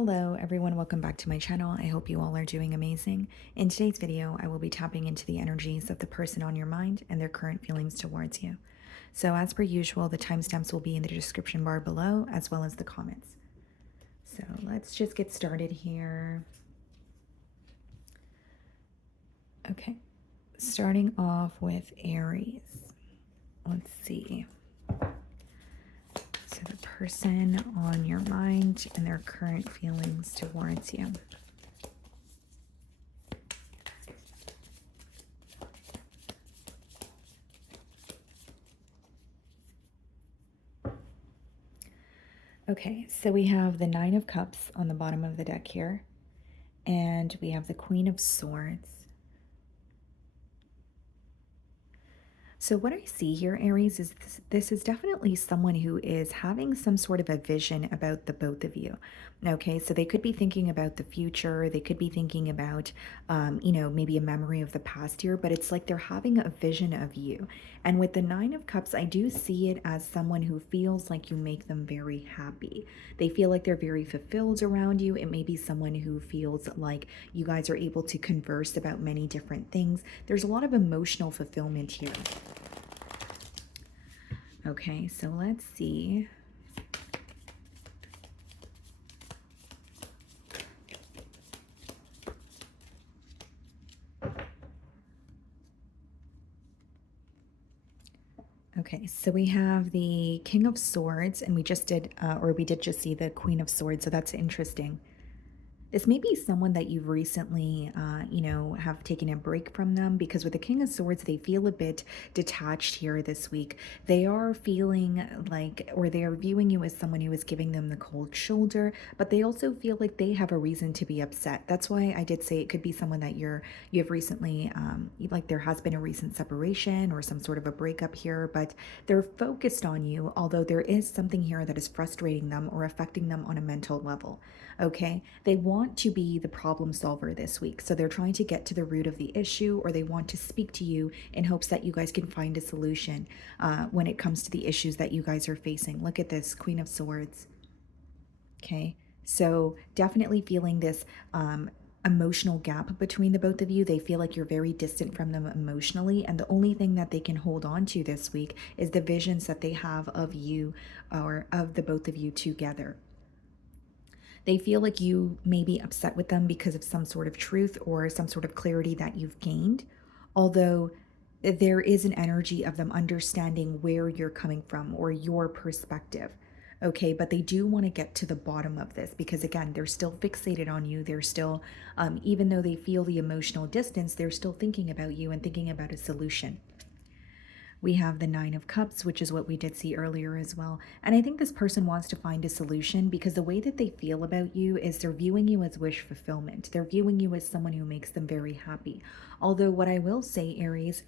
Hello everyone, welcome back to my channel. I hope you all are doing amazing. In today's video, I will be tapping into the energies of the person on your mind and their current feelings towards you. So as per usual, the timestamps will be in the description bar below as well as the comments. So let's just get started here. Okay, starting off with Aries. Let's see. So the person on your mind and their current feelings towards you. Okay, so we have the Nine of Cups on the bottom of the deck here, and we have the Queen of Swords. So what I see here, Aries, is this is definitely someone who is having some sort of a vision about the both of you. Okay, so they could be thinking about the future. They could be thinking about, maybe a memory of the past year, but it's like they're having a vision of you. And with the Nine of Cups, I do see it as someone who feels like you make them very happy. They feel like they're very fulfilled around you. It may be someone who feels like you guys are able to converse about many different things. There's a lot of emotional fulfillment here. Okay, so let's see. Okay, so we have the King of Swords, and we did just see the Queen of Swords, so that's interesting. This may be someone that you've recently, have taken a break from them, because with the King of Swords, they feel a bit detached here this week. They are feeling like, or they are viewing you as someone who is giving them the cold shoulder, but they also feel like they have a reason to be upset. That's why I did say it could be someone that you've recently, like there has been a recent separation or some sort of a breakup here, but they're focused on you, although there is something here that is frustrating them or affecting them on a mental level. Okay, they want to be the problem solver this week. So they're trying to get to the root of the issue, or they want to speak to you in hopes that you guys can find a solution when it comes to the issues that you guys are facing. Look at this, Queen of Swords. Okay, so definitely feeling this emotional gap between the both of you. They feel like you're very distant from them emotionally, and the only thing that they can hold on to this week is the visions that they have of you, or of the both of you together. They feel like you may be upset with them because of some sort of truth or some sort of clarity that you've gained, although there is an energy of them understanding where you're coming from or your perspective. Okay, but they do want to get to the bottom of this, because again, they're still fixated on you. They're still, even though they feel the emotional distance, they're still thinking about you and thinking about a solution. We have the Nine of Cups, which is what we did see earlier as well. And I think this person wants to find a solution, because the way that they feel about you is they're viewing you as wish fulfillment. They're viewing you as someone who makes them very happy. Although what I will say, Aries,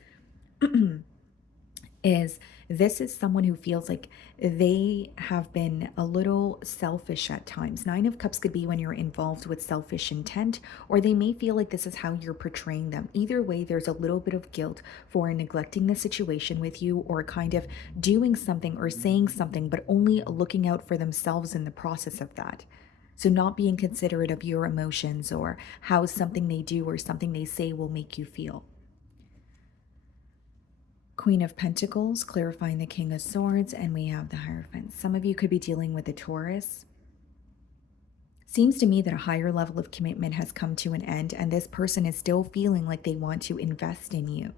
is this is someone who feels like they have been a little selfish at times. Nine of Cups could be when you're involved with selfish intent, or they may feel like this is how you're portraying them. Either way, there's a little bit of guilt for neglecting the situation with you, or kind of doing something or saying something, but only looking out for themselves in the process of that. So not being considerate of your emotions or how something they do or something they say will make you feel. Queen of Pentacles, clarifying the King of Swords, and we have the Hierophant. Some of you could be dealing with a Taurus. Seems to me that a higher level of commitment has come to an end, and this person is still feeling like they want to invest in you.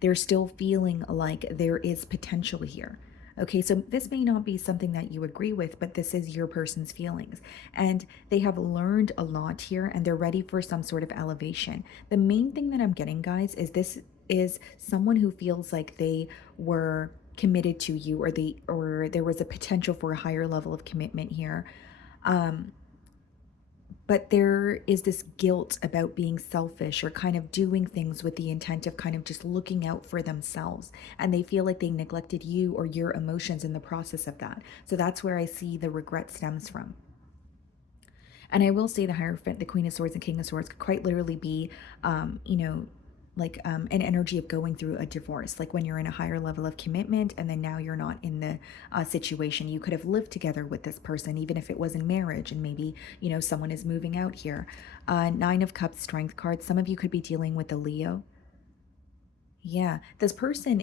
They're still feeling like there is potential here. Okay, so this may not be something that you agree with, but this is your person's feelings. And they have learned a lot here, and they're ready for some sort of elevation. The main thing that I'm getting, guys, is this is someone who feels like they were committed to you, or there was a potential for a higher level of commitment here. But there is this guilt about being selfish or kind of doing things with the intent of kind of just looking out for themselves. And they feel like they neglected you or your emotions in the process of that. So that's where I see the regret stems from. And I will say the Hierophant, the Queen of Swords and King of Swords could quite literally be, an energy of going through a divorce, like when you're in a higher level of commitment and then now you're not in the situation. You could have lived together with this person, even if it was in marriage, and maybe, someone is moving out here. Nine of Cups, Strength card. Some of you could be dealing with a Leo. Yeah, this person,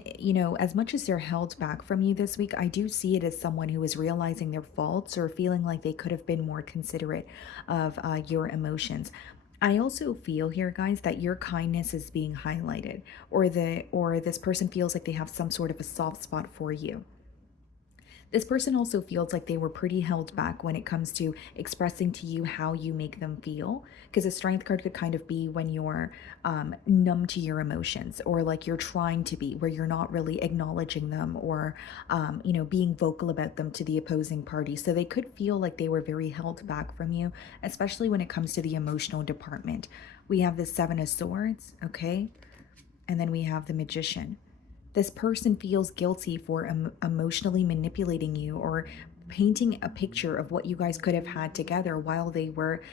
as much as they're held back from you this week, I do see it as someone who is realizing their faults or feeling like they could have been more considerate of your emotions. I also feel here, guys, that your kindness is being highlighted, or this person feels like they have some sort of a soft spot for you. This person also feels like they were pretty held back when it comes to expressing to you how you make them feel. Because a strength card could kind of be when you're numb to your emotions, or like you're trying to be, where you're not really acknowledging them, or, being vocal about them to the opposing party. So they could feel like they were very held back from you, especially when it comes to the emotional department. We have the Seven of Swords, okay? And then we have the Magician. This person feels guilty for emotionally manipulating you, or painting a picture of what you guys could have had together while they were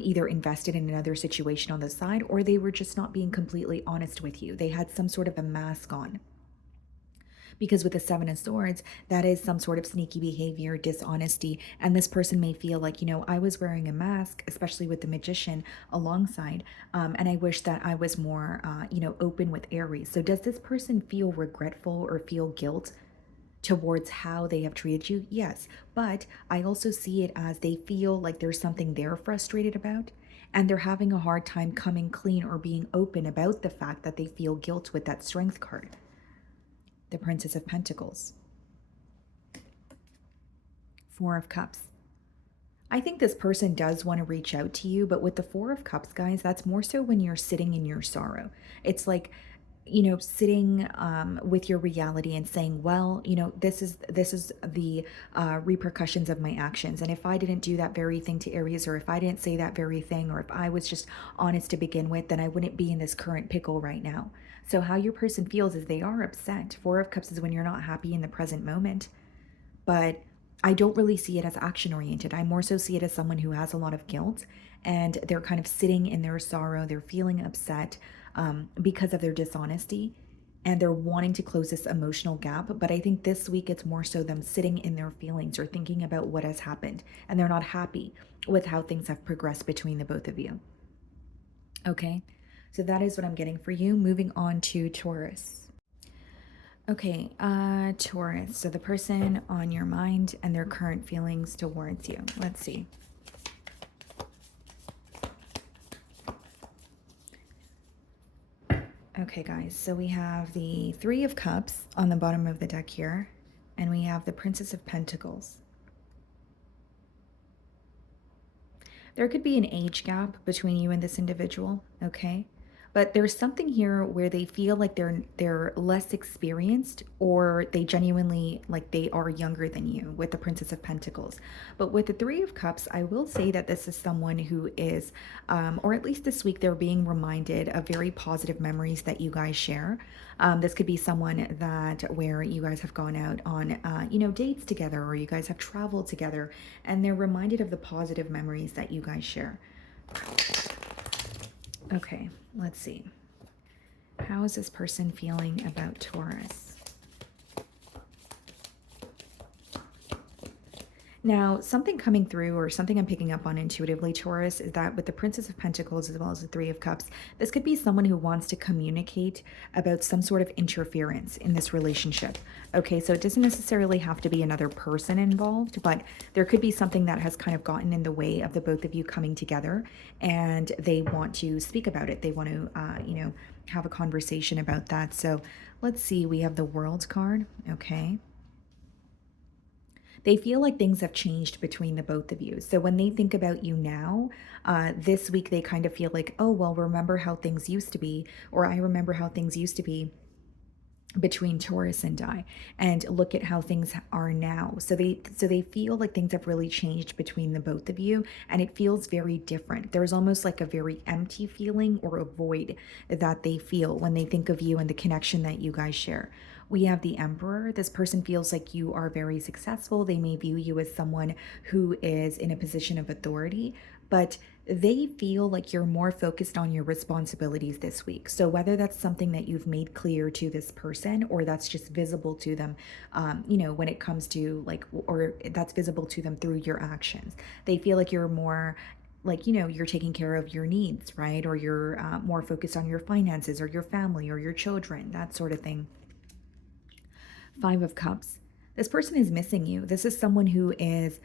either invested in another situation on the side, or they were just not being completely honest with you. They had some sort of a mask on. Because with the Seven of Swords, that is some sort of sneaky behavior, dishonesty. And this person may feel like, I was wearing a mask, especially with the Magician alongside. And I wish that I was more, open with Aries. So does this person feel regretful or feel guilt towards how they have treated you? Yes. But I also see it as they feel like there's something they're frustrated about. And they're having a hard time coming clean or being open about the fact that they feel guilt with that Strength card. The Princess of Pentacles. Four of Cups. I think this person does want to reach out to you, but with the Four of Cups, guys, that's more so when you're sitting in your sorrow. It's like, sitting with your reality and saying, well, this is the repercussions of my actions. And if I didn't do that very thing to Aries, or if I didn't say that very thing, or if I was just honest to begin with, then I wouldn't be in this current pickle right now. So how your person feels is they are upset. Four of Cups is when you're not happy in the present moment. But I don't really see it as action oriented. I more so see it as someone who has a lot of guilt, and they're kind of sitting in their sorrow. They're feeling upset because of their dishonesty, and they're wanting to close this emotional gap. But I think this week it's more so them sitting in their feelings or thinking about what has happened, and they're not happy with how things have progressed between the both of you. Okay, so that is what I'm getting for you. Moving on to Taurus. Okay, Taurus. So the person on your mind and their current feelings towards you. Let's see. Okay, guys. So we have the Three of Cups on the bottom of the deck here, and we have the Princess of Pentacles. There could be an age gap between you and this individual, okay? But there's something here where they feel like they're less experienced, or they genuinely, like, they are younger than you with the Princess of Pentacles. But with the Three of Cups, I will say that this is someone who is, or at least this week, they're being reminded of very positive memories that you guys share. This could be someone that where you guys have gone out on, dates together, or you guys have traveled together, and they're reminded of the positive memories that you guys share. Okay, let's see. How is this person feeling about Taurus? Now, something coming through, or something I'm picking up on intuitively, Taurus, is that with the Princess of Pentacles as well as the Three of Cups, this could be someone who wants to communicate about some sort of interference in this relationship. Okay, so it doesn't necessarily have to be another person involved, but there could be something that has kind of gotten in the way of the both of you coming together, and they want to speak about it. They want to, have a conversation about that. So let's see, we have the World card, okay? They feel like things have changed between the both of you. So when they think about you now, this week, they kind of feel like, oh, well, remember how things used to be, or I remember how things used to be between Taurus and I, and look at how things are now. So they feel like things have really changed between the both of you, and it feels very different. There's almost like a very empty feeling, or a void that they feel when they think of you and the connection that you guys share. We have the Emperor. This person feels like you are very successful. They may view you as someone who is in a position of authority, but they feel like you're more focused on your responsibilities this week. So, whether that's something that you've made clear to this person or that's just visible to them, when it comes to like, or that's visible to them through your actions, they feel like you're more like, you're taking care of your needs, right? Or you're more focused on your finances or your family or your children, that sort of thing. Five of Cups. This person is missing you. This is someone who is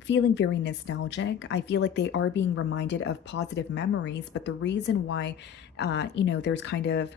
feeling very nostalgic. I feel like they are being reminded of positive memories, but the reason why, there's kind of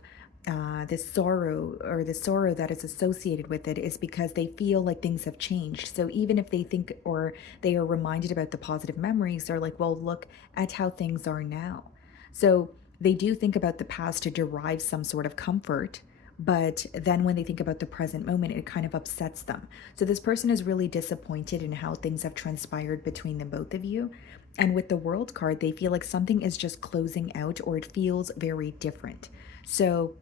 this sorrow or the sorrow that is associated with it is because they feel like things have changed. So even if they think or they are reminded about the positive memories, they're like, well, look at how things are now. So they do think about the past to derive some sort of comfort. But then when they think about the present moment, it kind of upsets them. So this person is really disappointed in how things have transpired between the both of you. And with the World card, they feel like something is just closing out or it feels very different. So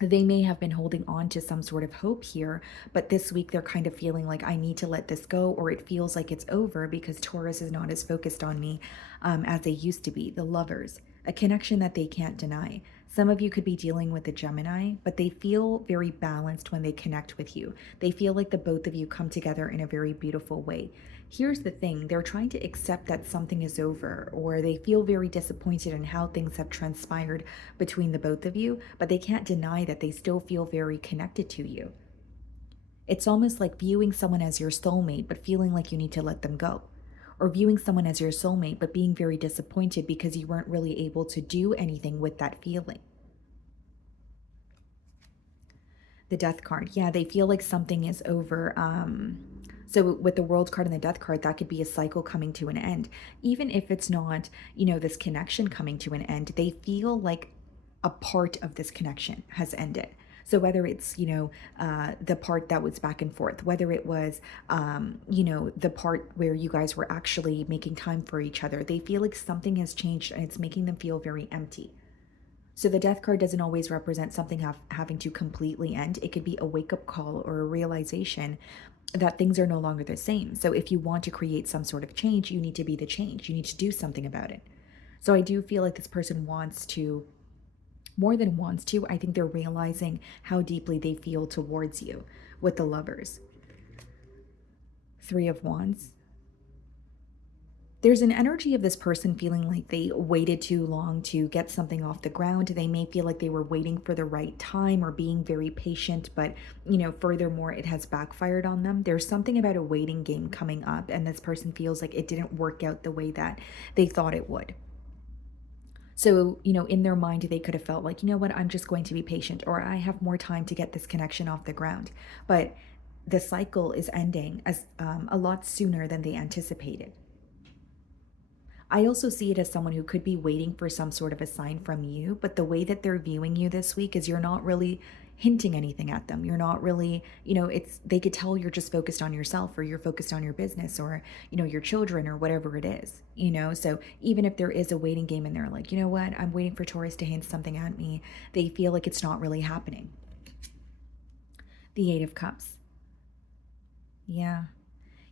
they may have been holding on to some sort of hope here, but this week they're kind of feeling like I need to let this go, or it feels like it's over because Taurus is not as focused on me as they used to be. The Lovers, a connection that they can't deny. Some of you could be dealing with a Gemini, but they feel very balanced when they connect with you. They feel like the both of you come together in a very beautiful way. Here's the thing, they're trying to accept that something is over, or they feel very disappointed in how things have transpired between the both of you, but they can't deny that they still feel very connected to you. It's almost like viewing someone as your soulmate, but feeling like you need to let them go. Or viewing someone as your soulmate, but being very disappointed because you weren't really able to do anything with that feeling. The Death card. Yeah, they feel like something is over. So with the World card and the Death card, that could be a cycle coming to an end. Even if it's not, this connection coming to an end, they feel like a part of this connection has ended. So whether it's, the part that was back and forth, whether it was, the part where you guys were actually making time for each other, they feel like something has changed and it's making them feel very empty. So the Death card doesn't always represent something having to completely end. It could be a wake-up call or a realization that things are no longer the same. So if you want to create some sort of change, you need to be the change. You need to do something about it. So I do feel like this person wants to, more than wants to, I think they're realizing how deeply they feel towards you with the Lovers. Three of Wands. There's an energy of this person feeling like they waited too long to get something off the ground. They may feel like they were waiting for the right time or being very patient, but, furthermore, it has backfired on them. There's something about a waiting game coming up, and this person feels like it didn't work out the way that they thought it would. So, in their mind, they could have felt like, you know what, I'm just going to be patient, or I have more time to get this connection off the ground. But the cycle is ending as a lot sooner than they anticipated. I also see it as someone who could be waiting for some sort of a sign from you, but the way that they're viewing you this week is you're not really hinting anything at them. You're not really, it's they could tell you're just focused on yourself or you're focused on your business or, your children or whatever it is, So even if there is a waiting game and they're like, you know what, I'm waiting for Taurus to hint something at me, they feel like it's not really happening. The Eight of Cups. Yeah.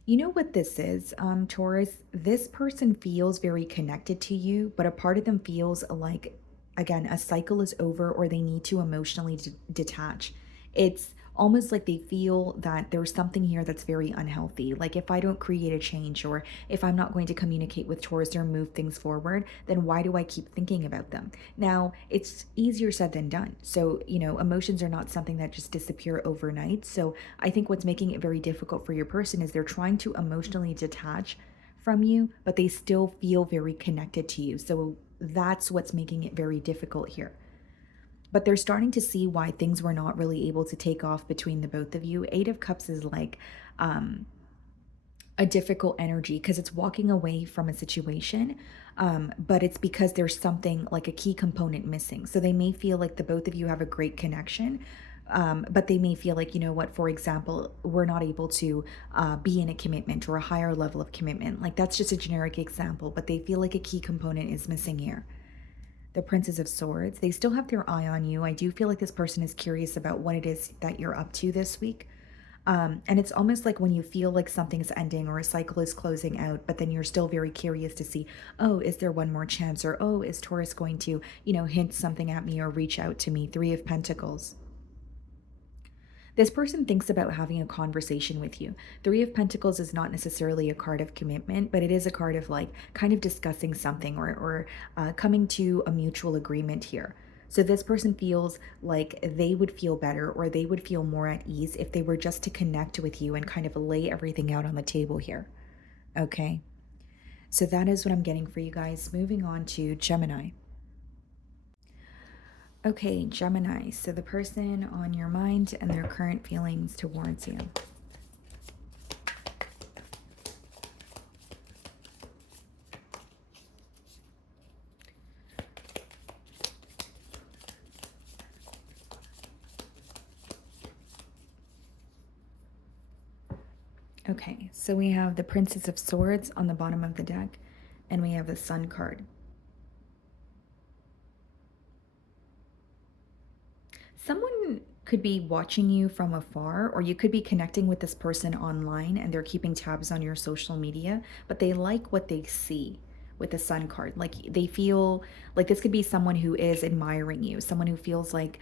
You know what this is, Taurus? This person feels very connected to you, but a part of them feels like, again, a cycle is over or they need to emotionally detach. It's almost like they feel that there's something here that's very unhealthy. Like, if I don't create a change or if I'm not going to communicate with Taurus or move things forward, then why do I keep thinking about them? Now, it's easier said than done. So, emotions are not something that just disappear overnight. So, I think what's making it very difficult for your person is they're trying to emotionally detach from you, but they still feel very connected to you. So, that's what's making it very difficult here. But they're starting to see why things were not really able to take off between the both of you. Eight of Cups is like a difficult energy because it's walking away from a situation, but it's because there's something like a key component missing. So they may feel like the both of you have a great connection, but they may feel like, you know what, for example, we're not able to be in a commitment or a higher level of commitment. Like, that's just a generic example, but they feel like a key component is missing here. the Princess of Swords. They still have their eye on you. I do feel like this person is curious about what it is that you're up to this week. And it's almost like when you feel like something's ending or a cycle is closing out, but then you're still very curious to see, oh, is there one more chance? Or, oh, is Taurus going to, hint something at me or reach out to me? Three of Pentacles. This person thinks about having a conversation with you. Three of Pentacles is not necessarily a card of commitment, but it is a card of like kind of discussing something or coming to a mutual agreement here. So this person feels like they would feel better or they would feel more at ease if they were just to connect with you and kind of lay everything out on the table here. Okay. So that is what I'm getting for you guys. Moving on to Gemini. Okay, Gemini. So the person on your mind and their current feelings towards you. Okay, so we have the Princess of Swords on the bottom of the deck, and we have the Sun card. Someone could be watching you from afar, or you could be connecting with this person online and they're keeping tabs on your social media, but they like what they see with the Sun card. Like they feel like this could be someone who is admiring you, someone who feels like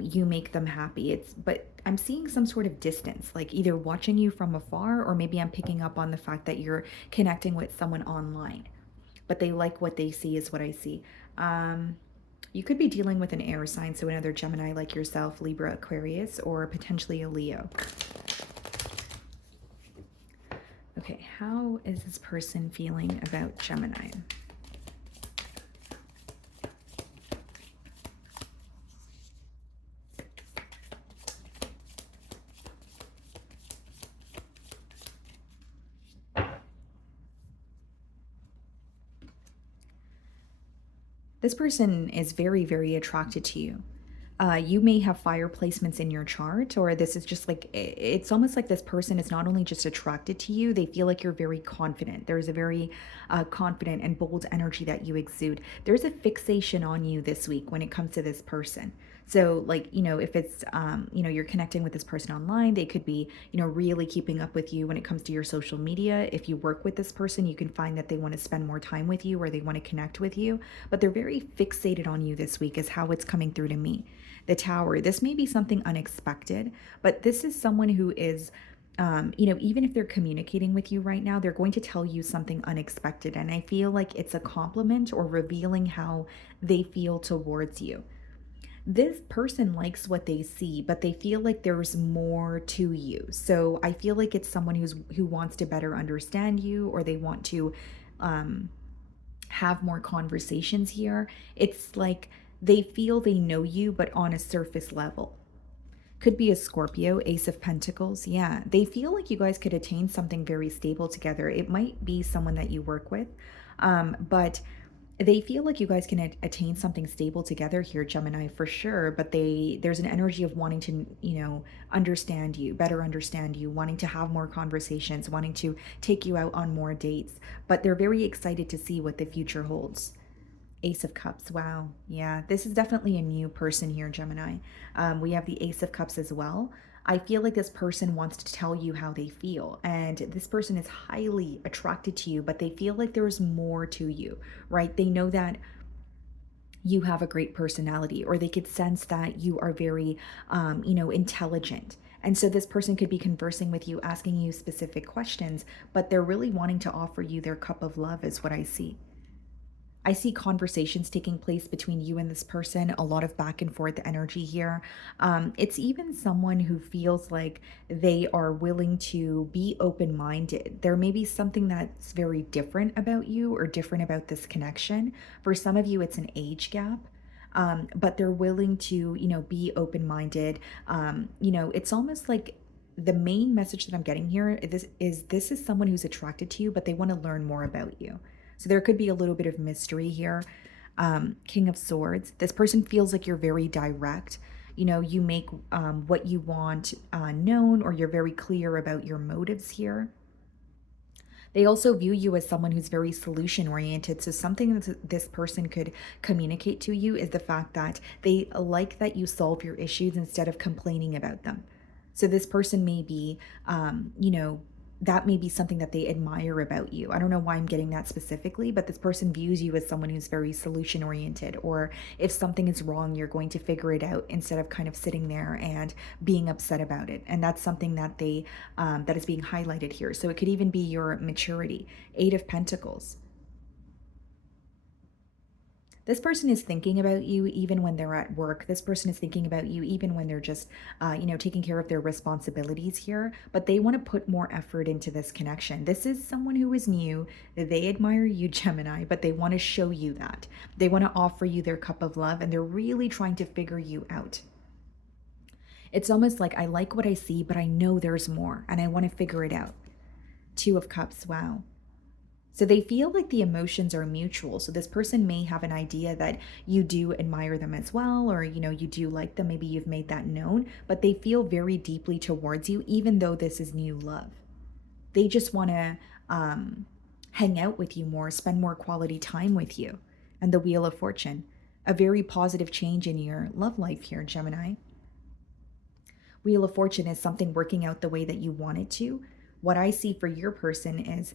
you make them happy. But I'm seeing some sort of distance, like either watching you from afar, or maybe I'm picking up on the fact that you're connecting with someone online, but they like what they see is what I see. You could be dealing with an air sign, so another Gemini like yourself, Libra, Aquarius, or potentially a Leo. Okay, how is this person feeling about Gemini? This person is very, very attracted to you. You may have fire placements in your chart, or this is just like, it's almost like this person is not only just attracted to you, they feel like you're very confident. There's a very confident and bold energy that you exude. There's a fixation on you this week when it comes to this person. So like, if it's, you're connecting with this person online, they could be, really keeping up with you when it comes to your social media. If you work with this person, you can find that they want to spend more time with you or they want to connect with you, but they're very fixated on you this week is how it's coming through to me. The Tower, this may be something unexpected, but this is someone who is, even if they're communicating with you right now, they're going to tell you something unexpected. And I feel like it's a compliment or revealing how they feel towards you. This person likes what they see, but they feel like there's more to you. So I feel like it's someone who wants to better understand you, or they want to have more conversations here. It's like they feel they know you, but on a surface level. Could be a Scorpio, Ace of Pentacles. Yeah, they feel like you guys could attain something very stable together. It might be someone that you work with, but they feel like you guys can attain something stable together here, Gemini, for sure. But there's an energy of wanting to, understand you, better understand you, wanting to have more conversations, wanting to take you out on more dates. But they're very excited to see what the future holds. Ace of Cups. Wow. Yeah, this is definitely a new person here, Gemini. We have the Ace of Cups as well. I feel like this person wants to tell you how they feel, and this person is highly attracted to you, but they feel like there's more to you, right? They know that you have a great personality, or they could sense that you are very, intelligent. And so this person could be conversing with you, asking you specific questions, but they're really wanting to offer you their cup of love, is what I see. I see conversations taking place between you and this person, a lot of back and forth energy here. It's even someone who feels like they are willing to be open minded. There may be something that's very different about you or different about this connection. For some of you, it's an age gap. But they're willing to, be open minded. It's almost like the main message that I'm getting here this is someone who's attracted to you, but they want to learn more about you. So there could be a little bit of mystery here. King of Swords. This person feels like you're very direct. You make what you want known, or you're very clear about your motives here. They also view you as someone who's very solution oriented. So, something that this person could communicate to you is the fact that they like that you solve your issues instead of complaining about them. So, this person may be, that may be something that they admire about you. I don't know why I'm getting that specifically, but this person views you as someone who's very solution oriented. Or if something is wrong, you're going to figure it out instead of kind of sitting there and being upset about it. And that's something that that is being highlighted here. So it could even be your maturity. Eight of Pentacles. This person is thinking about you even when they're at work. This person is thinking about you even when they're just, taking care of their responsibilities here. But they want to put more effort into this connection. This is someone who is new. They admire you, Gemini, but they want to show you that. They want to offer you their cup of love, and they're really trying to figure you out. It's almost like, I like what I see, but I know there's more, and I want to figure it out. Two of Cups. Wow. So they feel like the emotions are mutual. So this person may have an idea that you do admire them as well, or you do like them. Maybe you've made that known, but they feel very deeply towards you, even though this is new love. They just want to hang out with you more, spend more quality time with you. And the Wheel of Fortune, a very positive change in your love life here, Gemini. Wheel of Fortune is something working out the way that you want it to. What I see for your person is,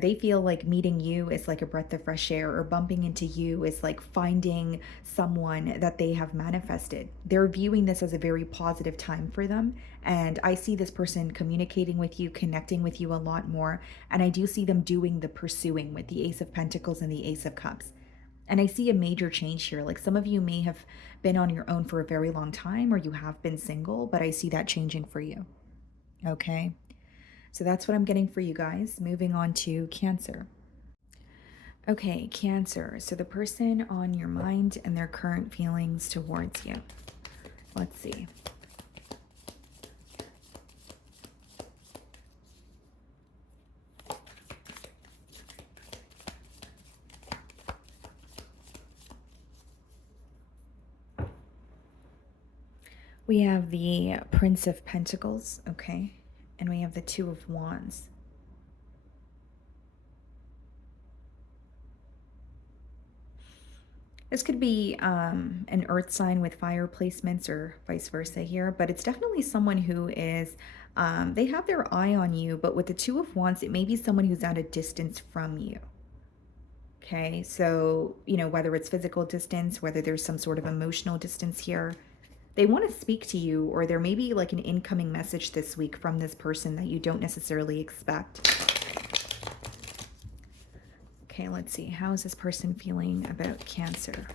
they feel like meeting you is like a breath of fresh air, or bumping into you is like finding someone that they have manifested. They're viewing this as a very positive time for them. And I see this person communicating with you, connecting with you a lot more. And I do see them doing the pursuing with the Ace of Pentacles and the Ace of Cups. And I see a major change here. Like, some of you may have been on your own for a very long time, or you have been single, but I see that changing for you. Okay. So that's what I'm getting for you guys. Moving on to Cancer. Okay, Cancer. So the person on your mind and their current feelings towards you. Let's see. We have the Prince of Pentacles, okay? And we have the Two of Wands. This could be an earth sign with fire placements, or vice versa here, but it's definitely someone who is, they have their eye on you, but with the Two of Wands, it may be someone who's at a distance from you. Okay, so, whether it's physical distance, whether there's some sort of emotional distance here, they want to speak to you, or there may be like an incoming message this week from this person that you don't necessarily expect. Okay, let's see. How is this person feeling about Cancer?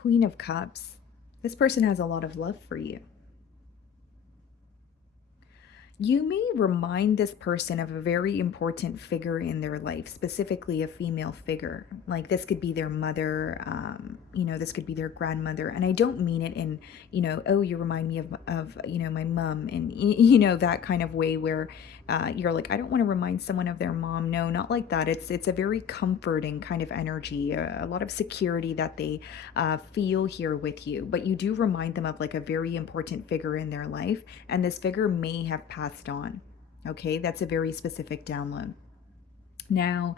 Queen of Cups. This person has a lot of love for you. You may remind this person of a very important figure in their life, specifically a female figure. Like, this could be their mother, this could be their grandmother. And I don't mean it in, oh, you remind me of my mom, and, that kind of way where you're like, I don't want to remind someone of their mom. No, not like that. It's a very comforting kind of energy, a lot of security that they feel here with you. But you do remind them of like a very important figure in their life. And this figure may have passed on. Okay, that's a very specific download. Now,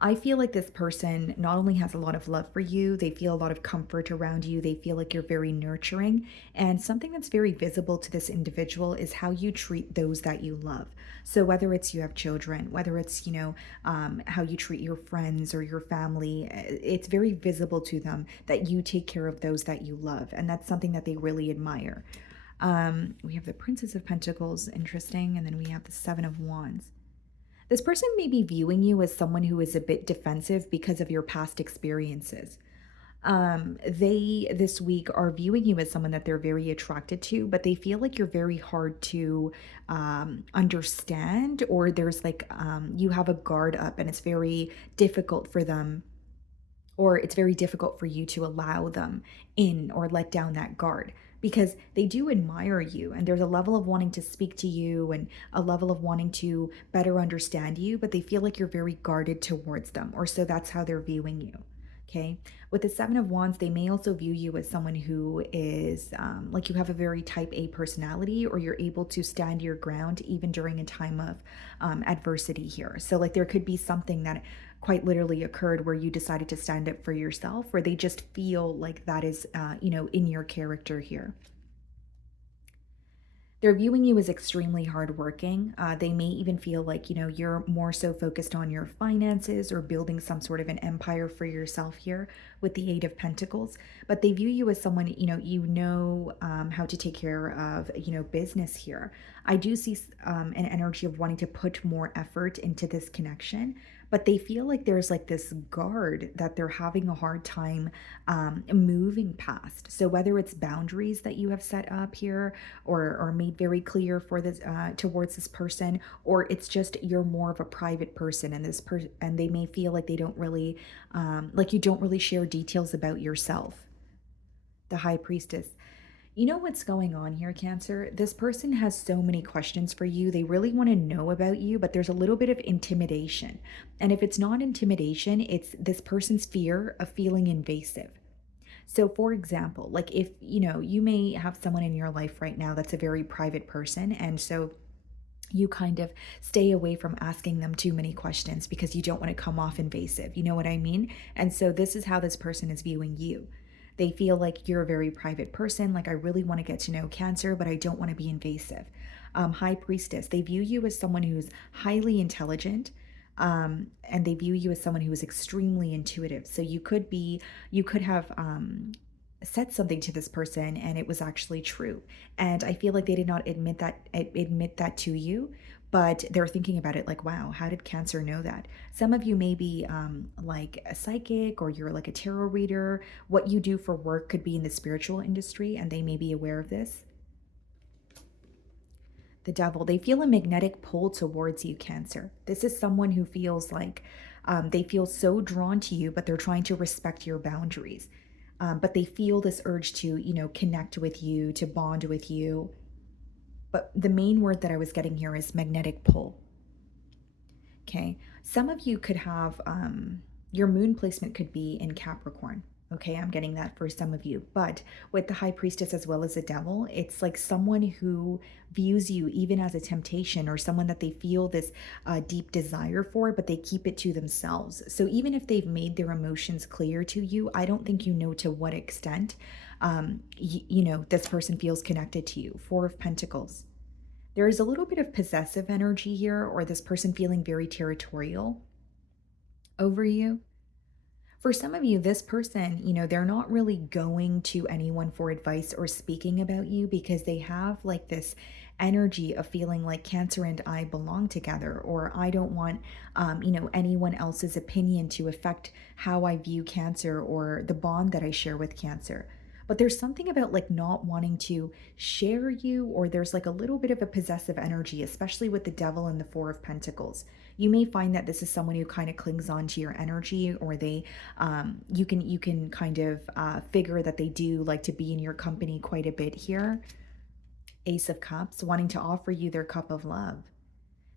I feel like this person not only has a lot of love for you, they feel a lot of comfort around you, they feel like you're very nurturing, and something that's very visible to this individual is how you treat those that you love. So whether it's you have children, whether it's, how you treat your friends or your family, it's very visible to them that you take care of those that you love, and that's something that they really admire. We have the Princess of Pentacles, interesting, and then we have the Seven of Wands. This person may be viewing you as someone who is a bit defensive because of your past experiences. They, this week, are viewing you as someone that they're very attracted to, but they feel like you're very hard to understand, or there's like, you have a guard up and it's very difficult for them, or it's very difficult for you to allow them in or let down that guard. because they do admire you, and there's a level of wanting to speak to you and a level of wanting to better understand you, but they feel like you're very guarded towards them, or so that's how they're viewing you. Okay. With the Seven of Wands, they may also view you as someone who is like you have a very type A personality, or you're able to stand your ground even during a time of adversity here. So, like, there could be something that quite literally occurred where you decided to stand up for yourself, or they just feel like that is, in your character here. They're viewing you as extremely hardworking. They may even feel like, you're more so focused on your finances or building some sort of an empire for yourself here with the Eight of Pentacles. But they view you as someone, how to take care of, business here. I do see an energy of wanting to put more effort into this connection, but they feel like there's like this guard that they're having a hard time moving past. So whether it's boundaries that you have set up here, or made very clear for this towards this person, or it's just you're more of a private person, and and they may feel like they don't really like you don't really share details about yourself. The High Priestess. You know what's going on here, Cancer? This person has so many questions for you. They really want to know about you, but there's a little bit of intimidation. And if it's not intimidation, it's this person's fear of feeling invasive. So, for example, like if you may have someone in your life right now that's a very private person, and so you kind of stay away from asking them too many questions because you don't want to come off invasive. You know what I mean? And so, this is how this person is viewing you. They feel like you're a very private person, like I really want to get to know Cancer, but I don't want to be invasive. High Priestess, they view you as someone who's highly intelligent, and they view you as someone who is extremely intuitive. So you could have said something to this person and it was actually true. And I feel like they did not admit that to you, but they're thinking about it like, wow, how did Cancer know that? Some of you may be like a psychic, or you're like a tarot reader. What you do for work could be in the spiritual industry, and they may be aware of this. The Devil, they feel a magnetic pull towards you, Cancer. This is someone who feels like they feel so drawn to you, but they're trying to respect your boundaries. But they feel this urge to, connect with you, to bond with you. But the main word that I was getting here is magnetic pull. Okay. Some of you could have your moon placement could be in Capricorn. Okay, I'm getting that for some of you. But with the High Priestess as well as the Devil, it's like someone who views you even as a temptation, or someone that they feel this deep desire for, but they keep it to themselves. So even if they've made their emotions clear to you, I don't think you know to what extent, this person feels connected to you. Four of Pentacles. There is a little bit of possessive energy here, or this person feeling very territorial over you. For some of you, this person, they're not really going to anyone for advice or speaking about you, because they have like this energy of feeling like Cancer and I belong together, or I don't want, anyone else's opinion to affect how I view Cancer or the bond that I share with Cancer. But there's something about like not wanting to share you, or there's like a little bit of a possessive energy, especially with the Devil and the Four of Pentacles. You may find that this is someone who kind of clings on to your energy, or they, you can kind of figure that they do like to be in your company quite a bit here. Ace of Cups, wanting to offer you their cup of love.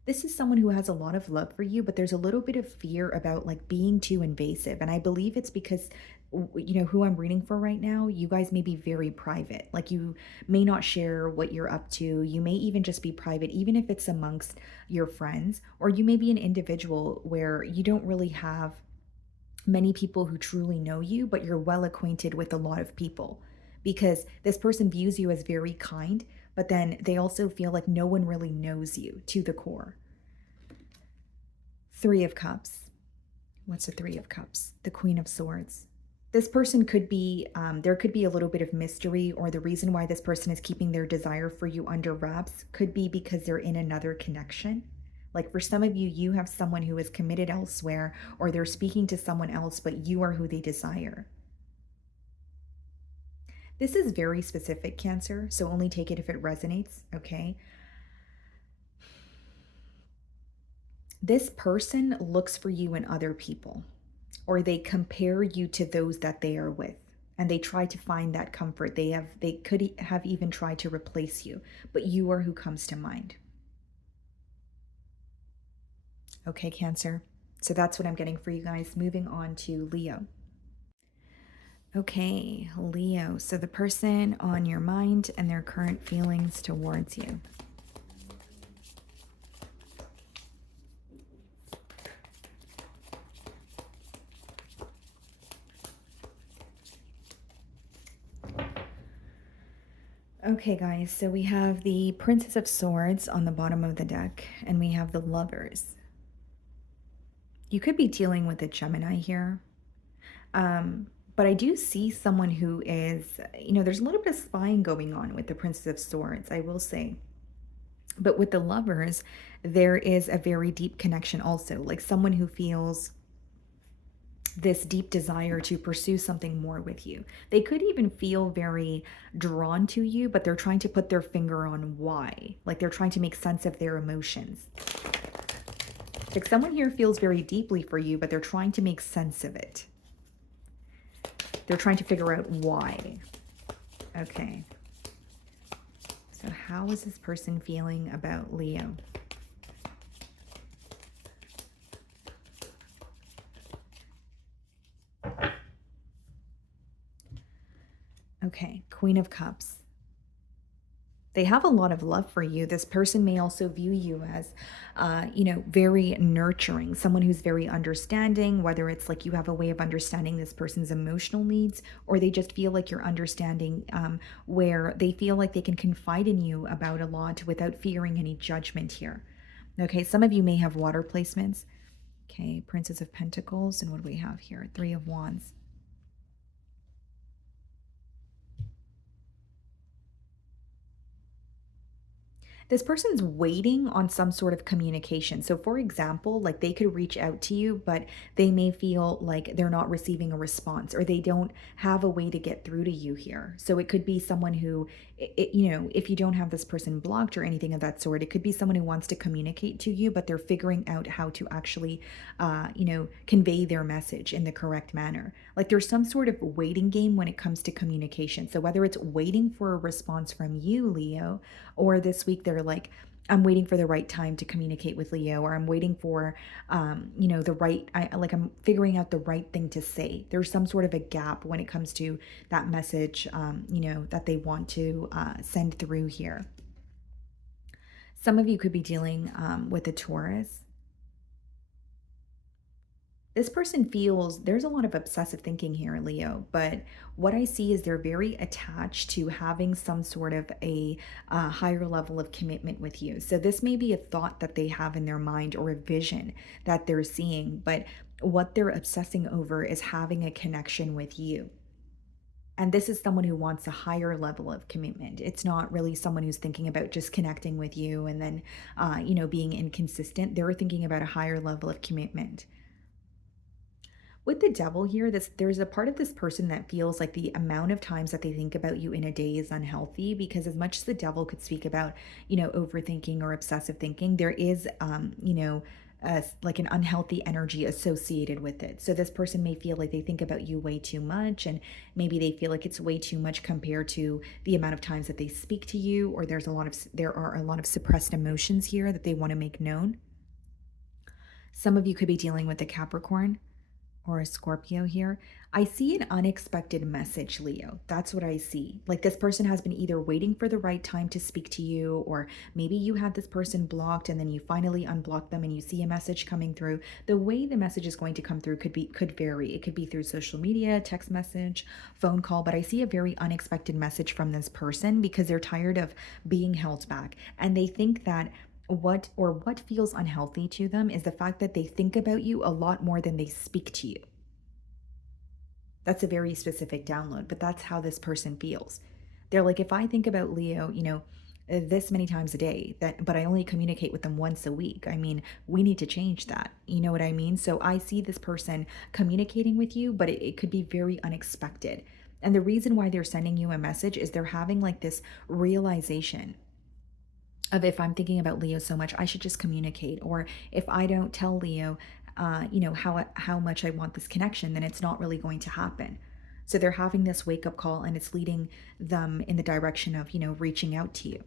This is someone who has a lot of love for you, but there's a little bit of fear about like being too invasive. And I believe it's because, who I'm reading for right now, you guys may be very private. Like you may not share what you're up to. You may even just be private, even if it's amongst your friends, or you may be an individual where you don't really have many people who truly know you, but you're well acquainted with a lot of people, because this person views you as very kind, but then they also feel like no one really knows you to the core. Three of Cups. What's the Three of Cups? The Queen of Swords. This person could be, there could be a little bit of mystery, or the reason why this person is keeping their desire for you under wraps could be because they're in another connection. Like for some of you, you have someone who is committed elsewhere, or they're speaking to someone else, but you are who they desire. This is very specific, Cancer, so only take it if it resonates, okay? This person looks for you in other people, or they compare you to those that they are with. and they try to find that comfort. They could have even tried to replace you, but you are who comes to mind. Okay, Cancer. So that's what I'm getting for you guys. Moving on to Leo. Okay, Leo. So the person on your mind and their current feelings towards you. Okay, guys, so we have the Princess of Swords on the bottom of the deck, and we have the Lovers. You could be dealing with a Gemini here. But I do see someone who is, there's a little bit of spying going on with the Princess of Swords, I will say. But with the Lovers, there is a very deep connection also, like someone who feels this deep desire to pursue something more with you. They could even feel very drawn to you, but they're trying to put their finger on why. Like they're trying to make sense of their emotions. Like someone here feels very deeply for you, but they're trying to make sense of it. They're trying to figure out why. Okay. So how is this person feeling about Leo? Okay, Queen of Cups. They have a lot of love for you. This person may also view you as, very nurturing, someone who's very understanding, whether it's like you have a way of understanding this person's emotional needs, or they just feel like you're understanding, where they feel like they can confide in you about a lot without fearing any judgment here. Okay, some of you may have water placements. Okay, Princess of Pentacles. And what do we have here? Three of Wands. This person's waiting on some sort of communication. So, for example, like they could reach out to you, but they may feel like they're not receiving a response or they don't have a way to get through to you here. So, it could be someone who, if you don't have this person blocked or anything of that sort, it could be someone who wants to communicate to you, but they're figuring out how to actually, convey their message in the correct manner. Like there's some sort of waiting game when it comes to communication. So, whether it's waiting for a response from you, Leo, or this week they're like, I'm waiting for the right time to communicate with Leo, or I'm waiting for, the right, I'm figuring out the right thing to say. There's some sort of a gap when it comes to that message, that they want to send through here. Some of you could be dealing with a Taurus. This person feels there's a lot of obsessive thinking here, Leo, but what I see is they're very attached to having some sort of a higher level of commitment with you. So this may be a thought that they have in their mind or a vision that they're seeing, but what they're obsessing over is having a connection with you. And this is someone who wants a higher level of commitment. It's not really someone who's thinking about just connecting with you and then, being inconsistent. They're thinking about a higher level of commitment. With the devil here, there's a part of this person that feels like the amount of times that they think about you in a day is unhealthy, because as much as the devil could speak about, overthinking or obsessive thinking, there is, like an unhealthy energy associated with it. So this person may feel like they think about you way too much, and maybe they feel like it's way too much compared to the amount of times that they speak to you, or there are a lot of suppressed emotions here that they want to make known. Some of you could be dealing with a Capricorn or a Scorpio here. I see an unexpected message, Leo. That's what I see. Like this person has been either waiting for the right time to speak to you, or maybe you had this person blocked and then you finally unblock them and you see a message coming through. The way the message is going to come through could vary. It could be through social media, text message, phone call, but I see a very unexpected message from this person because they're tired of being held back, and they think that what feels unhealthy to them is the fact that they think about you a lot more than they speak to you. That's a very specific download, but that's how this person feels. They're like, if I think about Leo, this many times a day, but I only communicate with them once a week. I mean, we need to change that. You know what I mean? So I see this person communicating with you, but it could be very unexpected. And the reason why they're sending you a message is they're having like this realization of, if I'm thinking about Leo so much, I should just communicate. Or if I don't tell Leo, how much I want this connection, then it's not really going to happen. So they're having this wake up call and it's leading them in the direction of, reaching out to you.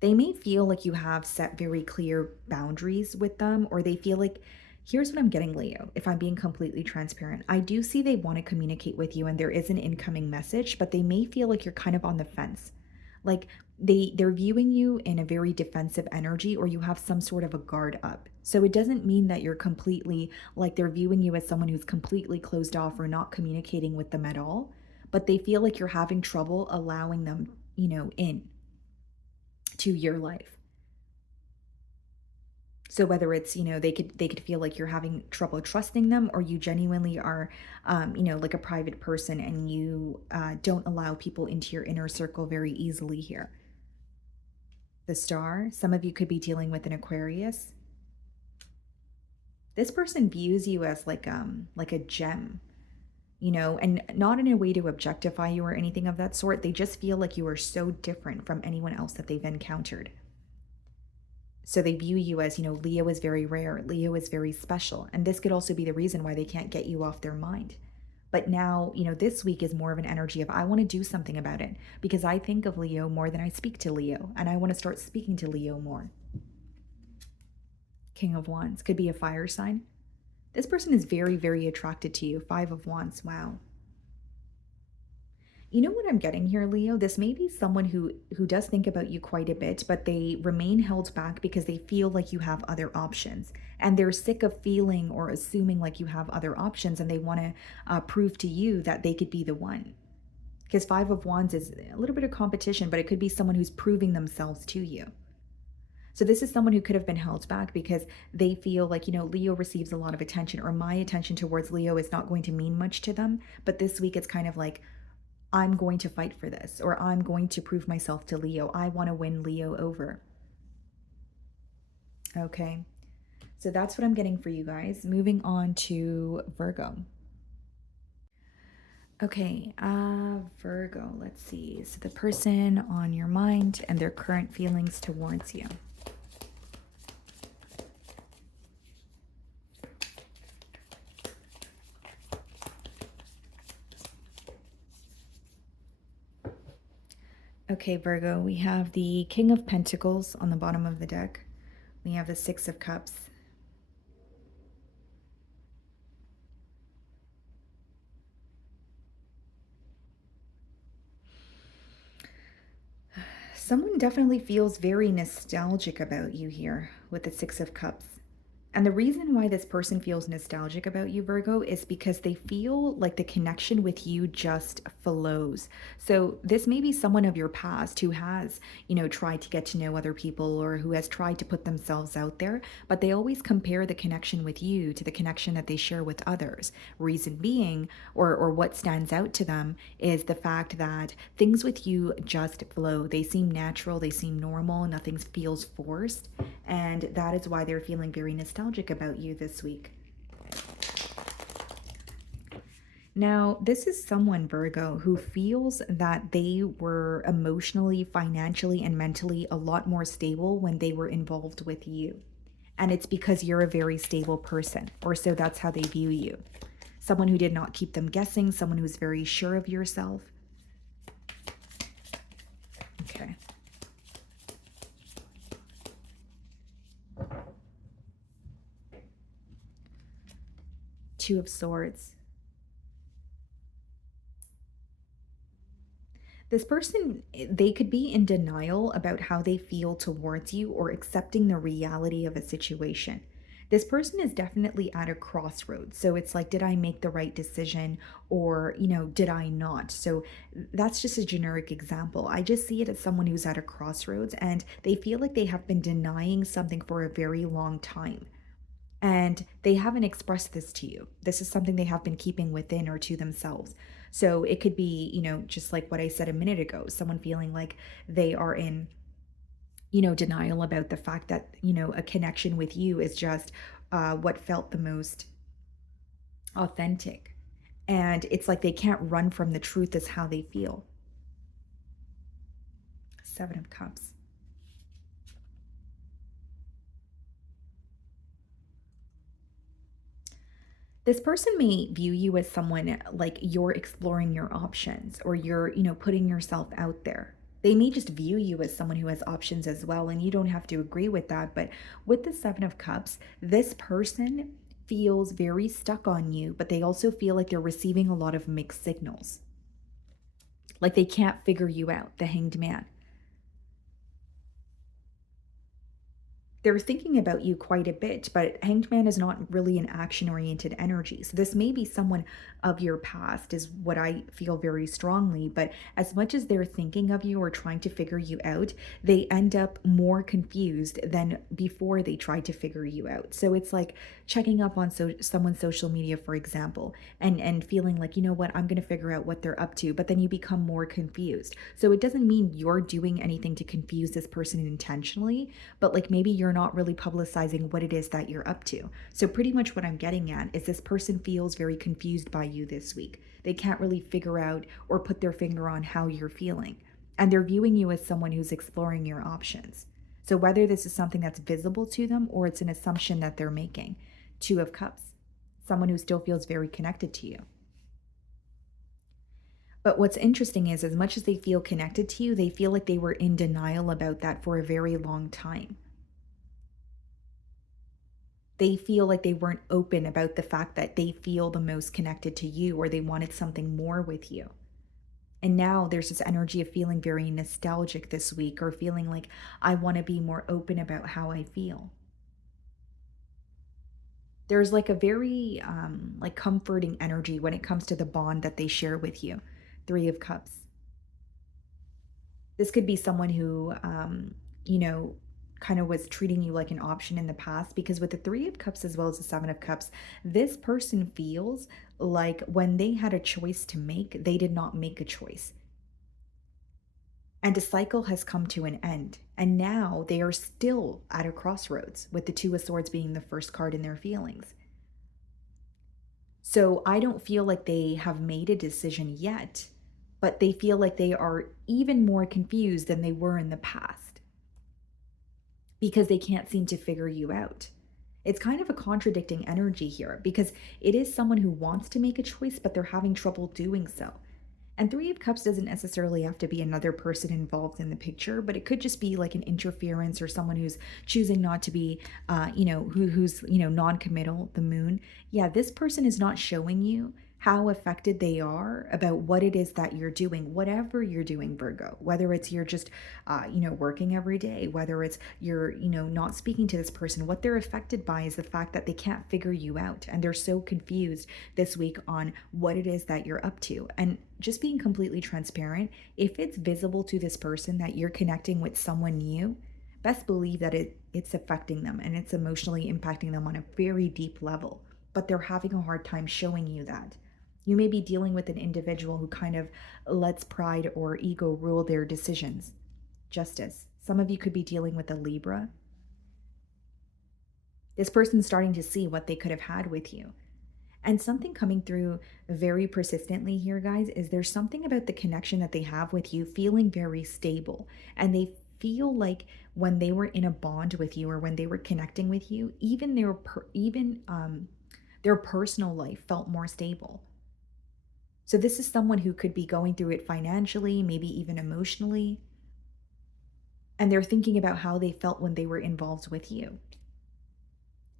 They may feel like you have set very clear boundaries with them, or they feel like, here's what I'm getting, Leo, if I'm being completely transparent. I do see they want to communicate with you and there is an incoming message, but they may feel like you're kind of on the fence. Like they're viewing you in a very defensive energy, or you have some sort of a guard up. So it doesn't mean that you're completely, like, they're viewing you as someone who's completely closed off or not communicating with them at all, but they feel like you're having trouble allowing them, in to your life. So whether it's, they could feel like you're having trouble trusting them, or you genuinely are, like a private person and you don't allow people into your inner circle very easily here. The Star, some of you could be dealing with an Aquarius. This person views you as like a gem, and not in a way to objectify you or anything of that sort. They just feel like you are so different from anyone else that they've encountered. So they view you as, Leo is very rare, Leo is very special. And this could also be the reason why they can't get you off their mind. But now, this week is more of an energy of, I want to do something about it because I think of Leo more than I speak to Leo. And I want to start speaking to Leo more. King of Wands could be a fire sign. This person is very, very attracted to you. Five of Wands. Wow. You know what I'm getting here, Leo? This may be someone who does think about you quite a bit, but they remain held back because they feel like you have other options. And they're sick of feeling or assuming like you have other options, and they want to prove to you that they could be the one. Because Five of Wands is a little bit of competition, but it could be someone who's proving themselves to you. So this is someone who could have been held back because they feel like, Leo receives a lot of attention, or my attention towards Leo is not going to mean much to them. But this week it's kind of like, I'm going to fight for this, or I'm going to prove myself to Leo. I want to win Leo over. Okay. So that's what I'm getting for you guys. Moving on to Virgo. Okay, Virgo, let's see. So the person on your mind and their current feelings towards you. Okay, Virgo, we have the King of Pentacles on the bottom of the deck. We have the Six of Cups. Someone definitely feels very nostalgic about you here with the Six of Cups. And the reason why this person feels nostalgic about you, Virgo, is because they feel like the connection with you just flows. So this may be someone of your past who has, tried to get to know other people, or who has tried to put themselves out there, but they always compare the connection with you to the connection that they share with others. Reason being, or what stands out to them, is the fact that things with you just flow. They seem natural, they seem normal, nothing feels forced. And that is why they're feeling very nostalgic about you this week. Now, this is someone, Virgo, who feels that they were emotionally, financially, and mentally a lot more stable when they were involved with you. And it's because you're a very stable person, or so that's how they view you. Someone who did not keep them guessing, someone who's very sure of yourself. Okay. Two of Swords. This person, they could be in denial about how they feel towards you, or accepting the reality of a situation. This person is definitely at a crossroads. So it's like, did I make the right decision, or, did I not? So that's just a generic example. I just see it as someone who's at a crossroads and they feel like they have been denying something for a very long time. And they haven't expressed this to you. This is something they have been keeping within or to themselves. So it could be, just like what I said a minute ago, someone feeling like they are in, denial about the fact that, a connection with you is just what felt the most authentic. And it's like they can't run from the truth, is how they feel. Seven of Cups. This person may view you as someone like you're exploring your options or you're, putting yourself out there. They may just view you as someone who has options as well, and you don't have to agree with that. But with the Seven of Cups, this person feels very stuck on you, but they also feel like they're receiving a lot of mixed signals. Like they can't figure you out, the Hanged Man. They're thinking about you quite a bit, but Hanged Man is not really an action-oriented energy. So this may be someone of your past, is what I feel very strongly. But as much as they're thinking of you or trying to figure you out, they end up more confused than before they tried to figure you out. So it's like checking up on someone's social media, for example, and feeling like, you know what, I'm going to figure out what they're up to, but then you become more confused. So it doesn't mean you're doing anything to confuse this person intentionally, but like maybe you're not really publicizing what it is that you're up to. So pretty much what I'm getting at is this person feels very confused by you this week. They can't really figure out or put their finger on how you're feeling. And they're viewing you as someone who's exploring your options. So whether this is something that's visible to them or it's an assumption that they're making. Two of Cups, someone who still feels very connected to you. But what's interesting is, as much as they feel connected to you, they feel like they were in denial about that for a very long time. They feel like they weren't open about the fact that they feel the most connected to you or they wanted something more with you. And now there's this energy of feeling very nostalgic this week or feeling like I want to be more open about how I feel. There's like a very like comforting energy when it comes to the bond that they share with you. Three of Cups. This could be someone who, you know, kind of was treating you like an option in the past, because with the Three of Cups as well as the Seven of Cups, this person feels like when they had a choice to make, they did not make a choice. And a cycle has come to an end. And now they are still at a crossroads, with the Two of Swords being the first card in their feelings. So I don't feel like they have made a decision yet, but they feel like they are even more confused than they were in the past because they can't seem to figure you out. It's kind of a contradicting energy here because it is someone who wants to make a choice, but they're having trouble doing so. And Three of Cups doesn't necessarily have to be another person involved in the picture, but it could just be like an interference or someone who's choosing not to be, who's non-committal. The Moon, yeah, this person is not showing you how affected they are about what it is that you're doing, whatever you're doing, Virgo. Whether it's you're just, working every day, whether it's you're, not speaking to this person. What they're affected by is the fact that they can't figure you out, and they're so confused this week on what it is that you're up to. And just being completely transparent, if it's visible to this person that you're connecting with someone new, best believe that it's affecting them and it's emotionally impacting them on a very deep level. But they're having a hard time showing you that. You may be dealing with an individual who kind of lets pride or ego rule their decisions. Justice. Some of you could be dealing with a Libra. This person's starting to see what they could have had with you. And something coming through very persistently here, guys, is there's something about the connection that they have with you feeling very stable. And they feel like when they were in a bond with you or when they were connecting with you, even their personal life felt more stable. So this is someone who could be going through it financially, maybe even emotionally. And they're thinking about how they felt when they were involved with you.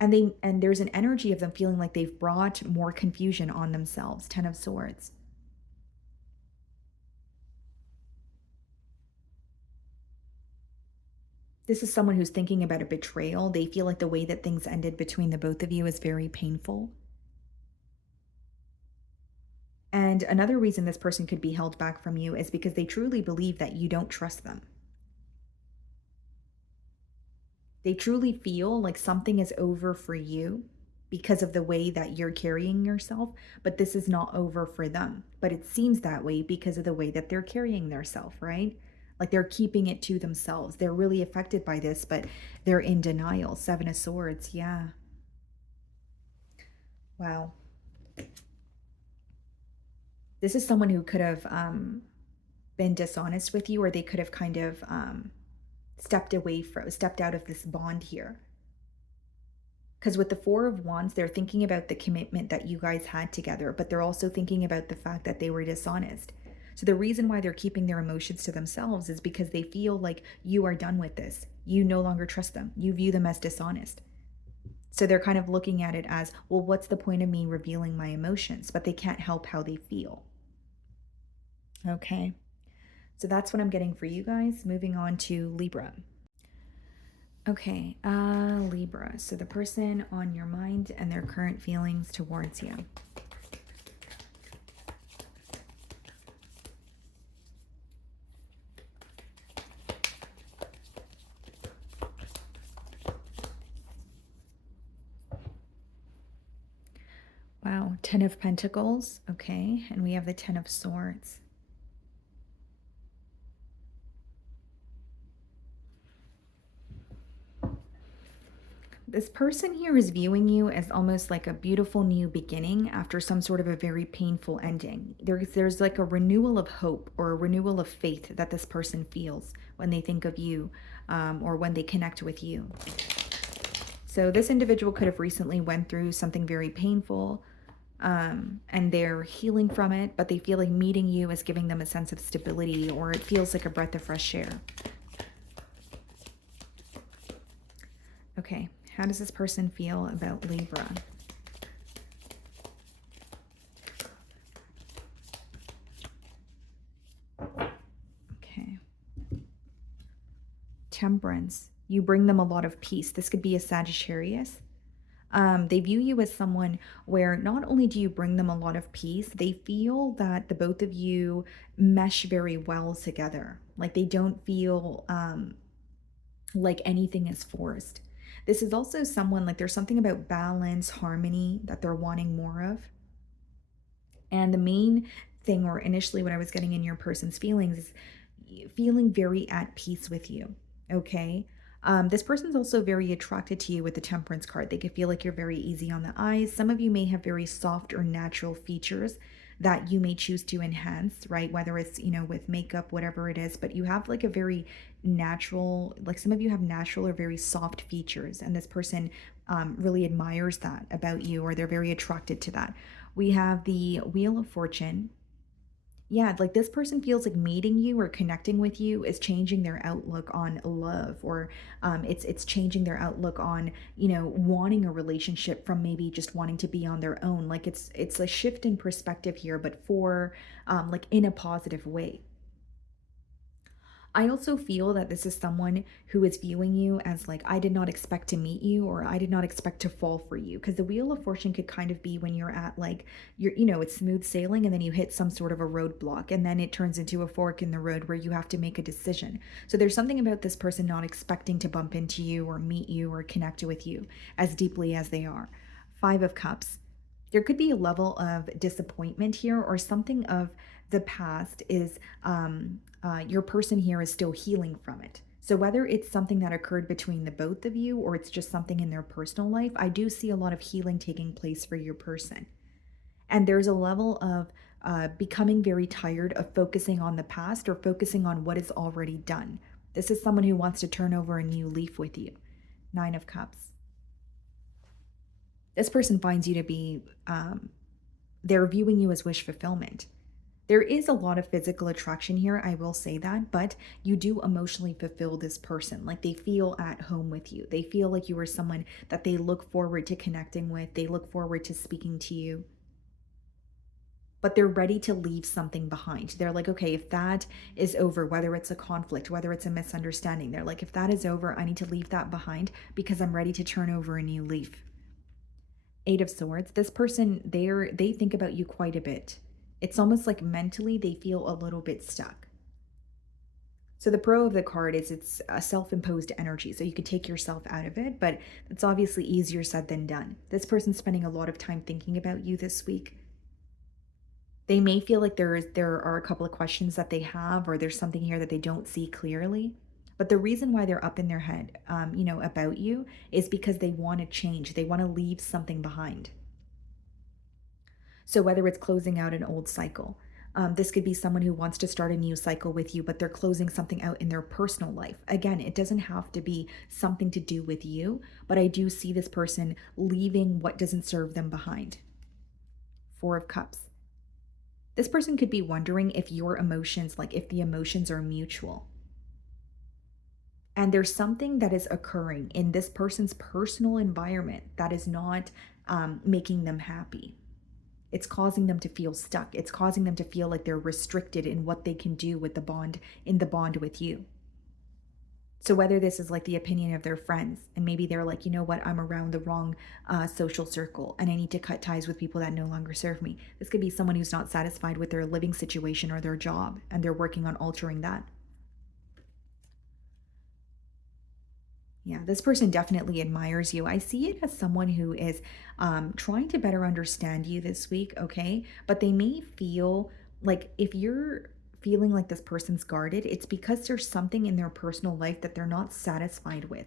And there's an energy of them feeling like they've brought more confusion on themselves. Ten of Swords. This is someone who's thinking about a betrayal. They feel like the way that things ended between the both of you is very painful. And another reason this person could be held back from you is because they truly believe that you don't trust them. They truly feel like something is over for you because of the way that you're carrying yourself, but this is not over for them. But it seems that way because of the way that they're carrying themselves, right? Like they're keeping it to themselves. They're really affected by this, but they're in denial. Seven of Swords, yeah. Wow. This is someone who could have been dishonest with you, or they could have kind of stepped out of this bond here. Because with the Four of Wands, they're thinking about the commitment that you guys had together, but they're also thinking about the fact that they were dishonest. So the reason why they're keeping their emotions to themselves is because they feel like you are done with this. You no longer trust them. You view them as dishonest. So they're kind of looking at it as, well, what's the point of me revealing my emotions? But they can't help how they feel. Okay. So that's what I'm getting for you guys. Moving on to Libra. Okay, Libra. So the person on your mind and their current feelings towards you. Wow, 10 of Pentacles. Okay, and we have the 10 of Swords. This person here is viewing you as almost like a beautiful new beginning after some sort of a very painful ending. There's like a renewal of hope or a renewal of faith that this person feels when they think of you, or when they connect with you. So this individual could have recently went through something very painful, and they're healing from it, but they feel like meeting you is giving them a sense of stability, or it feels like a breath of fresh air. Okay, how does this person feel about Libra? Okay. Temperance. You bring them a lot of peace. This could be a Sagittarius. They view you as someone where not only do you bring them a lot of peace, they feel that the both of you mesh very well together. Like they don't feel like anything is forced. This is also someone, like there's something about balance, harmony that they're wanting more of. And the main thing, or initially what I was getting in your person's feelings, is feeling very at peace with you. Okay. This person's also very attracted to you with the Temperance card. They could feel like you're very easy on the eyes. Some of you may have very soft or natural features that you may choose to enhance, right? Whether it's, with makeup, whatever it is, but you have like a very natural, like some of you have natural or very soft features, and this person really admires that about you, or they're very attracted to that. We have the Wheel of Fortune. Yeah, like this person feels like meeting you or connecting with you is changing their outlook on love, or it's changing their outlook on, wanting a relationship from maybe just wanting to be on their own. Like it's a shift in perspective here, but for like in a positive way. I also feel that this is someone who is viewing you as like, I did not expect to meet you, or I did not expect to fall for you. Because the Wheel of Fortune could kind of be when you're at like, it's smooth sailing, and then you hit some sort of a roadblock, and then it turns into a fork in the road where you have to make a decision. So there's something about this person not expecting to bump into you or meet you or connect with you as deeply as they are. Five of Cups. There could be a level of disappointment here, or something of the past is your person here is still healing from it. So whether it's something that occurred between the both of you, or it's just something in their personal life, I do see a lot of healing taking place for your person. And there's a level of becoming very tired of focusing on the past, or focusing on what is already done. This is someone who wants to turn over a new leaf with you. Nine of Cups. This person finds you to be, they're viewing you as wish fulfillment. There is a lot of physical attraction here, I will say that, but you do emotionally fulfill this person. Like they feel at home with you. They feel like you are someone that they look forward to connecting with. They look forward to speaking to you. But they're ready to leave something behind. They're like, okay, if that is over, whether it's a conflict, whether it's a misunderstanding, they're like, if that is over, I need to leave that behind because I'm ready to turn over a new leaf. Eight of Swords. This person, they think about you quite a bit. It's almost like mentally they feel a little bit stuck. So the pro of the card is it's a self-imposed energy, so you could take yourself out of it, but it's obviously easier said than done. This person's spending a lot of time thinking about you this week. They may feel like there are a couple of questions that they have, or there's something here that they don't see clearly. But the reason why they're up in their head, about you, is because they want to change. They want to leave something behind. So whether it's closing out an old cycle, This could be someone who wants to start a new cycle with you, but they're closing something out in their personal life. Again, it doesn't have to be something to do with you, but I do see this person leaving what doesn't serve them behind. Four of Cups. This person could be wondering if your emotions, like if the emotions are mutual. And there's something that is occurring in this person's personal environment that is not making them happy. It's causing them to feel stuck. It's causing them to feel like they're restricted in what they can do with the bond, in the bond with you. So whether this is like the opinion of their friends, and maybe they're like, you know what, I'm around the wrong social circle and I need to cut ties with people that no longer serve me. This could be someone who's not satisfied with their living situation or their job, and they're working on altering that. Yeah, this person definitely admires you. I see it as someone who is trying to better understand you this week, okay? But they may feel like if you're feeling like this person's guarded, it's because there's something in their personal life that they're not satisfied with.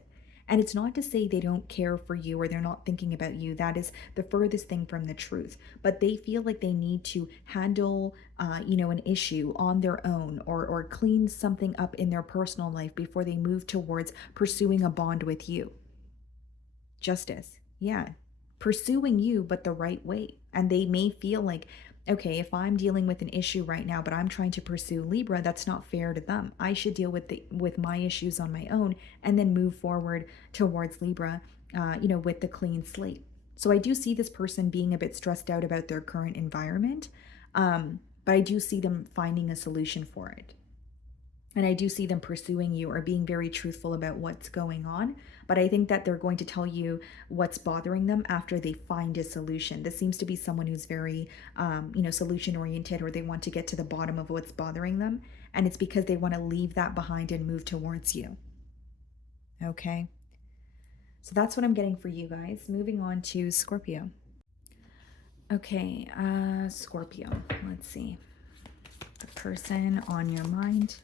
And it's not to say they don't care for you or they're not thinking about you. That is the furthest thing from the truth. But they feel like they need to handle, an issue on their own, or clean something up in their personal life before they move towards pursuing a bond with you. Justice. Yeah. Pursuing you, but the right way. And they may feel like, okay, if I'm dealing with an issue right now, but I'm trying to pursue Libra, that's not fair to them. I should deal with my issues on my own and then move forward towards Libra, with the clean slate. So I do see this person being a bit stressed out about their current environment, but I do see them finding a solution for it. And I do see them pursuing you or being very truthful about what's going on. But I think that they're going to tell you what's bothering them after they find a solution. This seems to be someone who's very, solution oriented, or they want to get to the bottom of what's bothering them. And it's because they want to leave that behind and move towards you. Okay. So that's what I'm getting for you guys. Moving on to Scorpio. Okay, Scorpio. Let's see. The person on your mind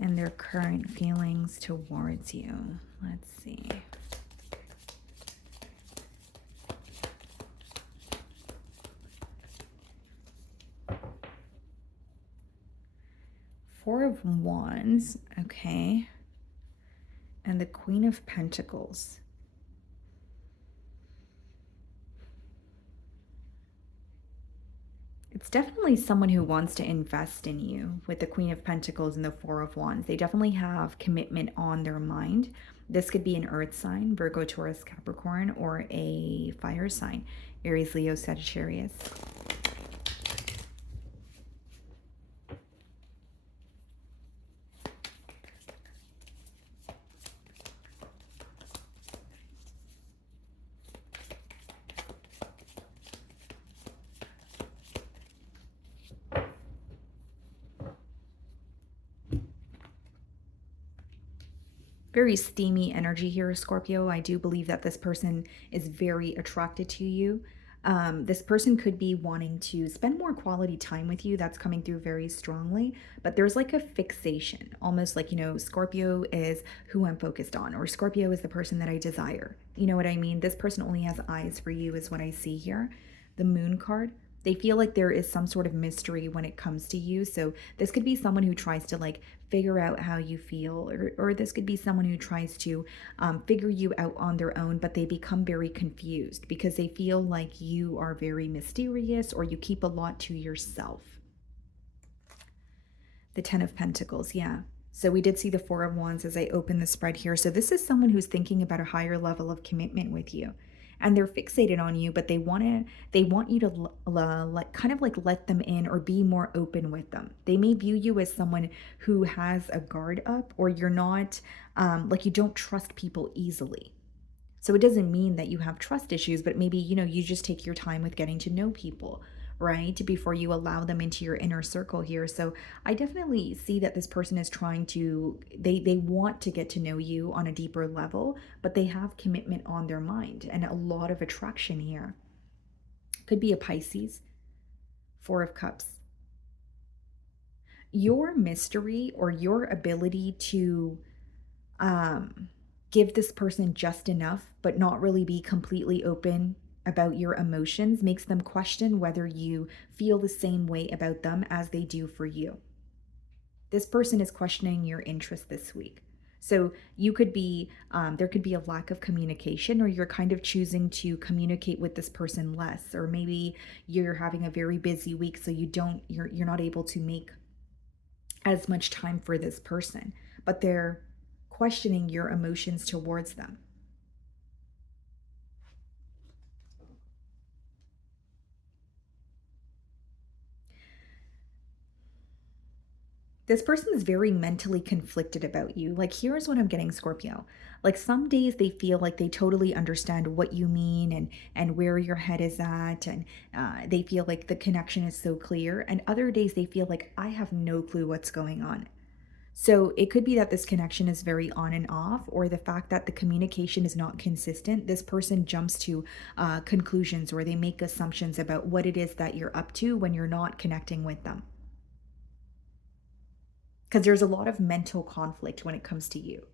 and their current feelings towards you. Let's see. Four of Wands, okay. And the Queen of Pentacles. It's definitely someone who wants to invest in you with the Queen of Pentacles and the Four of Wands. They definitely have commitment on their mind. This could be an earth sign, Virgo, Taurus, Capricorn, or a fire sign, Aries, Leo, Sagittarius. Very steamy energy here, Scorpio. I do believe that this person is very attracted to you. This person could be wanting to spend more quality time with you. That's coming through very strongly. But there's like a fixation, almost like, Scorpio is who I'm focused on, or Scorpio is the person that I desire. You know what I mean? This person only has eyes for you, is what I see here. The Moon card. They feel like there is some sort of mystery when it comes to you. So this could be someone who tries to like figure out how you feel, or this could be someone who tries to figure you out on their own, but they become very confused because they feel like you are very mysterious or you keep a lot to yourself. The Ten of Pentacles, yeah. So we did see the Four of Wands as I open the spread here. So this is someone who's thinking about a higher level of commitment with you. And they're fixated on you, but they want you to let them in or be more open with them. They may view you as someone who has a guard up, or you're not, you don't trust people easily. So it doesn't mean that you have trust issues, but maybe, you just take your time with getting to know people, right? Before you allow them into your inner circle here. So I definitely see that this person is trying to, they want to get to know you on a deeper level, but they have commitment on their mind and a lot of attraction here. Could be a Pisces. Four of Cups. Your mystery or your ability to give this person just enough, but not really be completely open about your emotions makes them question whether you feel the same way about them as they do for you. This person is questioning your interest this week. So you could be, there could be a lack of communication, or you're kind of choosing to communicate with this person less, or maybe you're having a very busy week, so you're not able to make as much time for this person, but they're questioning your emotions towards them. This person is very mentally conflicted about you. Like, here's what I'm getting, Scorpio. Like, some days they feel like they totally understand what you mean and where your head is at, and they feel like the connection is so clear. And other days they feel like I have no clue what's going on. So it could be that this connection is very on and off, or the fact that the communication is not consistent. This person jumps to conclusions, or they make assumptions about what it is that you're up to when you're not connecting with them, because there's a lot of mental conflict when it comes to you.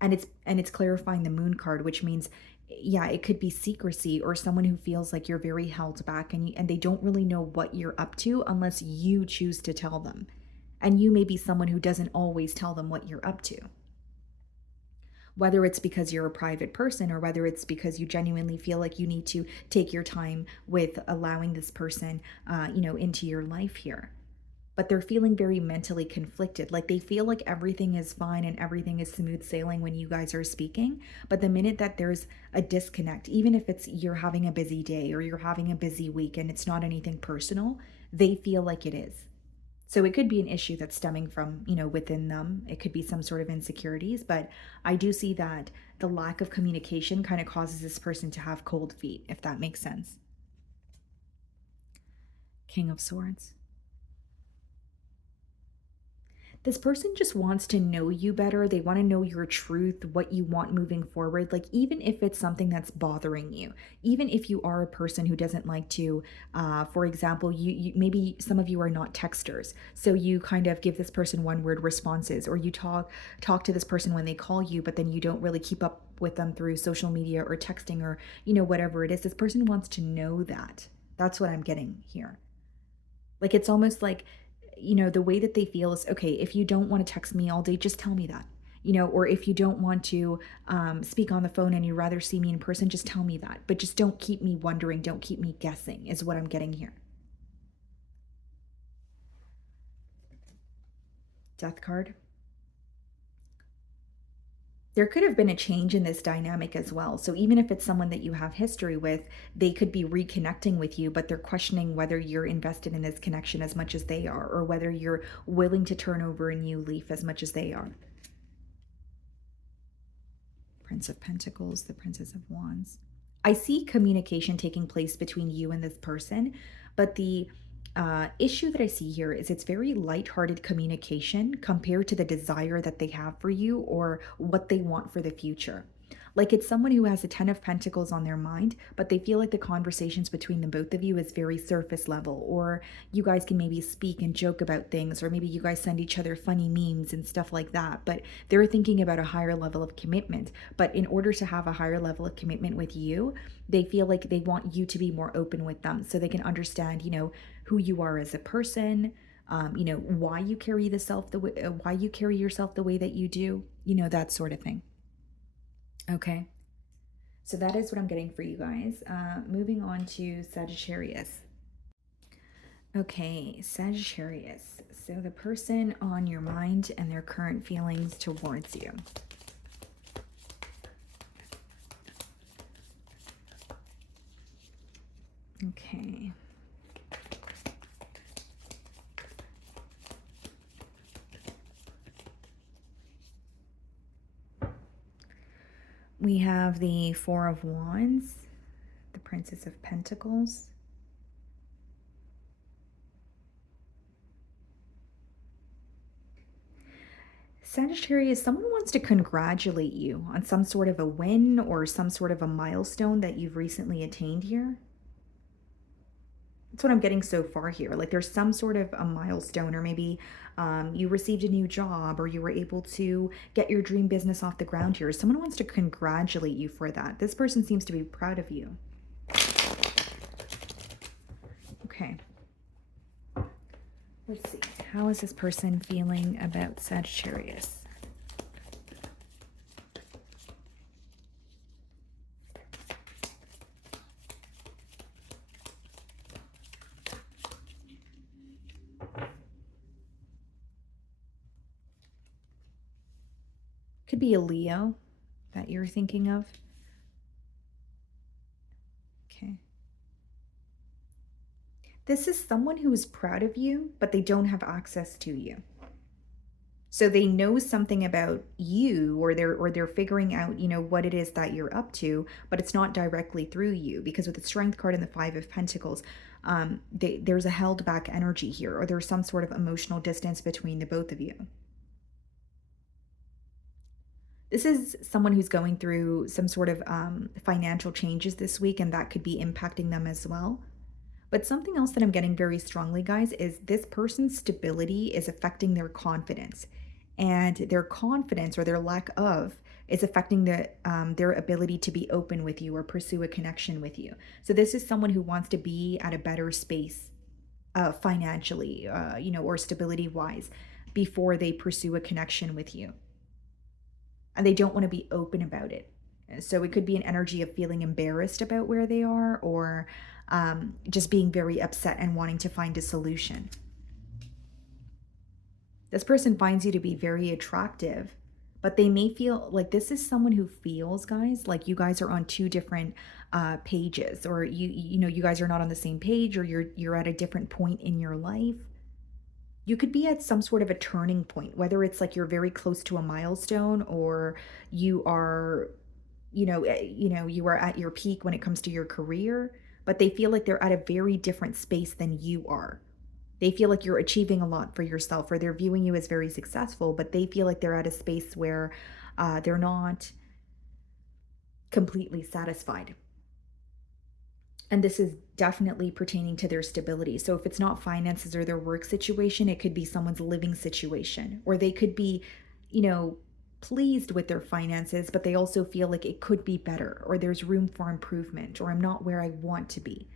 And it's clarifying the moon card, which means, yeah, it could be secrecy, or someone who feels like you're very held back, and they don't really know what you're up to unless you choose to tell them. And you may be someone who doesn't always tell them what you're up to, whether it's because you're a private person, or whether it's because you genuinely feel like you need to take your time with allowing this person into your life here. But they're feeling very mentally conflicted. Like, they feel like everything is fine and everything is smooth sailing when you guys are speaking. But the minute that there's a disconnect, even if it's you're having a busy day or you're having a busy week and it's not anything personal, they feel like it is. So it could be an issue that's stemming from, within them. It could be some sort of insecurities, but I do see that the lack of communication kind of causes this person to have cold feet, if that makes sense. King of Swords. This person just wants to know you better. They want to know your truth, what you want moving forward. Like, even if it's something that's bothering you, even if you are a person who doesn't like to, for example, you maybe some of you are not texters, so you kind of give this person one word responses, or you talk to this person when they call you, but then you don't really keep up with them through social media or texting, or whatever it is. This person wants to know that. That's what I'm getting here. Like, it's almost like, the way that they feel is, okay, if you don't want to text me all day, just tell me that. Or if you don't want to speak on the phone and you rather see me in person, just tell me that. But just don't keep me wondering, don't keep me guessing, is what I'm getting here. Death card. There could have been a change in this dynamic as well. So even if it's someone that you have history with, they could be reconnecting with you, but they're questioning whether you're invested in this connection as much as they are, or whether you're willing to turn over a new leaf as much as they are. Prince of Pentacles, the Princess of Wands. I see communication taking place between you and this person, but the issue that I see here is it's very lighthearted communication compared to the desire that they have for you, or what they want for the future. Like, it's someone who has a 10 of Pentacles on their mind, but they feel like the conversations between the both of you is very surface level, or you guys can maybe speak and joke about things, or maybe you guys send each other funny memes and stuff like that, but they're thinking about a higher level of commitment. But in order to have a higher level of commitment with you, they feel like they want you to be more open with them, so they can understand, who you are as a person, why you carry why you carry yourself the way that you do, that sort of thing. Okay, so that is what I'm getting for you guys. Moving on to Sagittarius. Okay, Sagittarius. So the person on your mind and their current feelings towards you. Okay. We have the Four of Wands, the Princess of Pentacles. Sagittarius, someone wants to congratulate you on some sort of a win or some sort of a milestone that you've recently attained here. That's what I'm getting so far here. Like, there's some sort of a milestone, or maybe you received a new job, or you were able to get your dream business off the ground here. Someone wants to congratulate you for that. This person seems to be proud of you. Okay. Let's see. How is this person feeling about Sagittarius? Could be a Leo that you're thinking of. Okay. This is someone who is proud of you, but they don't have access to you. So they know something about you, or they're figuring out, what it is that you're up to, but it's not directly through you, because with the Strength card and the Five of Pentacles, there's a held back energy here, or there's some sort of emotional distance between the both of you. This is someone who's going through some sort of financial changes this week, and that could be impacting them as well. But something else that I'm getting very strongly, guys, is this person's stability is affecting their confidence. And their confidence, or their lack of, is affecting their ability to be open with you or pursue a connection with you. So this is someone who wants to be at a better space financially, or stability-wise, before they pursue a connection with you. And they don't want to be open about it. So it could be an energy of feeling embarrassed about where they are, or just being very upset and wanting to find a solution. This person finds you to be very attractive, but they may feel like this is someone who feels, guys, like you guys are on two different pages, or you guys are not on the same page, or you're at a different point in your life. You could be at some sort of a turning point, whether it's like you're very close to a milestone, or you are, you are at your peak when it comes to your career, but they feel like they're at a very different space than you are. They feel like you're achieving a lot for yourself, or they're viewing you as very successful, but they feel like they're at a space where they're not completely satisfied. And this is definitely pertaining to their stability. So if it's not finances or their work situation, it could be someone's living situation, or they could be, pleased with their finances, but they also feel like it could be better, or there's room for improvement, or I'm not where I want to be.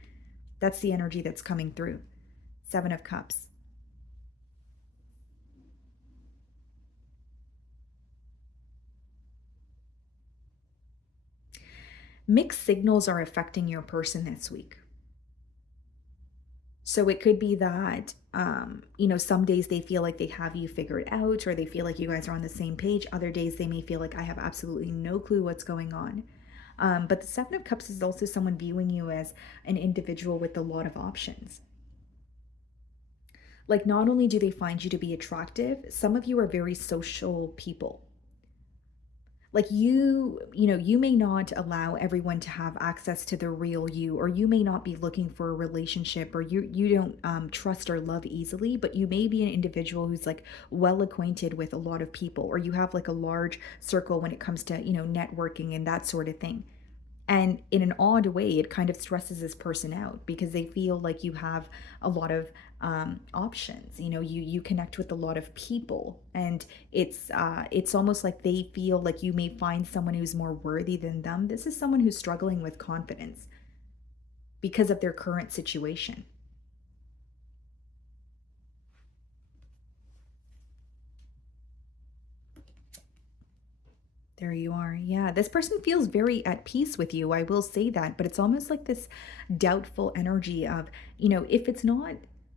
That's the energy that's coming through. Seven of Cups. Mixed signals are affecting your person this week. So it could be that, some days they feel like they have you figured out, or they feel like you guys are on the same page. Other days they may feel like I have absolutely no clue what's going on. But the Seven of Cups is also someone viewing you as an individual with a lot of options. Like, not only do they find you to be attractive, some of you are very social people. Like, you may not allow everyone to have access to the real you, or you may not be looking for a relationship, or you don't trust or love easily, but you may be an individual who's like well acquainted with a lot of people, or you have like a large circle when it comes to, networking and that sort of thing. And in an odd way, it kind of stresses this person out, because they feel like you have a lot of options. You connect with a lot of people, and it's almost like they feel like you may find someone who's more worthy than them. This is someone who's struggling with confidence because of their current situation. There you are. Yeah, this person feels very at peace with you. I will say that, but it's almost like this doubtful energy of, if it's not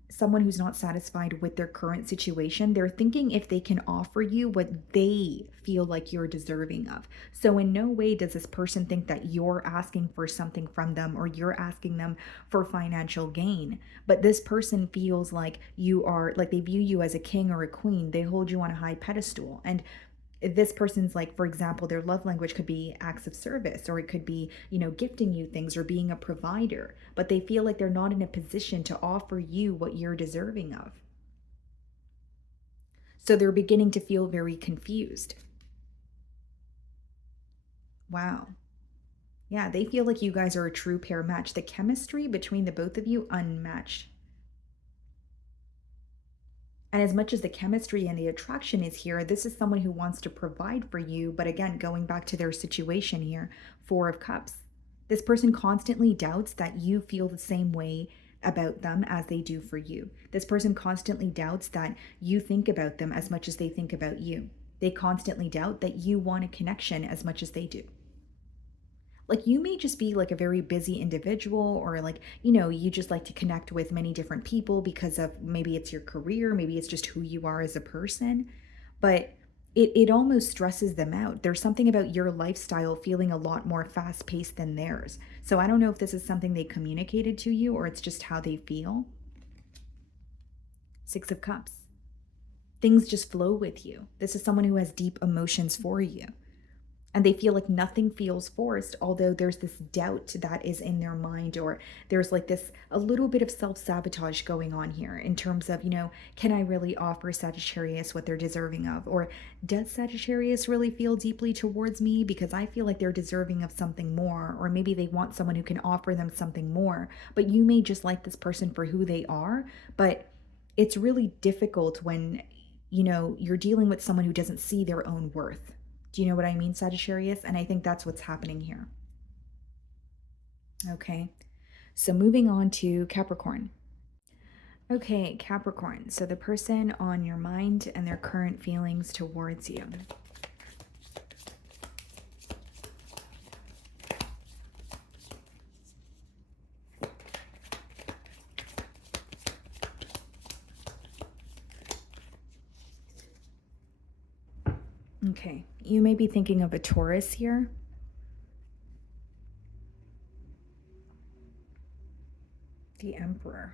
someone who's not satisfied with their current situation, they're thinking if they can offer you what they feel like you're deserving of. So in no way does this person think that you're asking for something from them, or you're asking them for financial gain. But this person feels like you are, like they view you as a king or a queen. They hold you on a high pedestal. And this person's, like, for example, their love language could be acts of service, or it could be, gifting you things, or being a provider, but they feel like they're not in a position to offer you what you're deserving of. So they're beginning to feel very confused. Wow. Yeah, they feel like you guys are a true pair match. The chemistry between the both of you, unmatched. And as much as the chemistry and the attraction is here, this is someone who wants to provide for you. But again, going back to their situation here, Four of Cups. This person constantly doubts that you feel the same way about them as they do for you. This person constantly doubts that you think about them as much as they think about you. They constantly doubt that you want a connection as much as they do. Like, you may just be like a very busy individual, or like, you just like to connect with many different people because of maybe it's your career, maybe it's just who you are as a person. But it almost stresses them out. There's something about your lifestyle feeling a lot more fast paced than theirs. So I don't know if this is something they communicated to you or it's just how they feel. Six of Cups. Things just flow with you. This is someone who has deep emotions for you. And they feel like nothing feels forced, although there's this doubt that is in their mind, or there's like this a little bit of self-sabotage going on here in terms of, can I really offer Sagittarius what they're deserving of? Or does Sagittarius really feel deeply towards me because I feel like they're deserving of something more? Or maybe they want someone who can offer them something more, but you may just like this person for who they are. But it's really difficult when, you're dealing with someone who doesn't see their own worth. Do you know what I mean, Sagittarius? And I think that's what's happening here. Okay, so moving on to Capricorn. Okay, Capricorn. So the person on your mind and their current feelings towards you. Okay, you may be thinking of a Taurus here. The Emperor.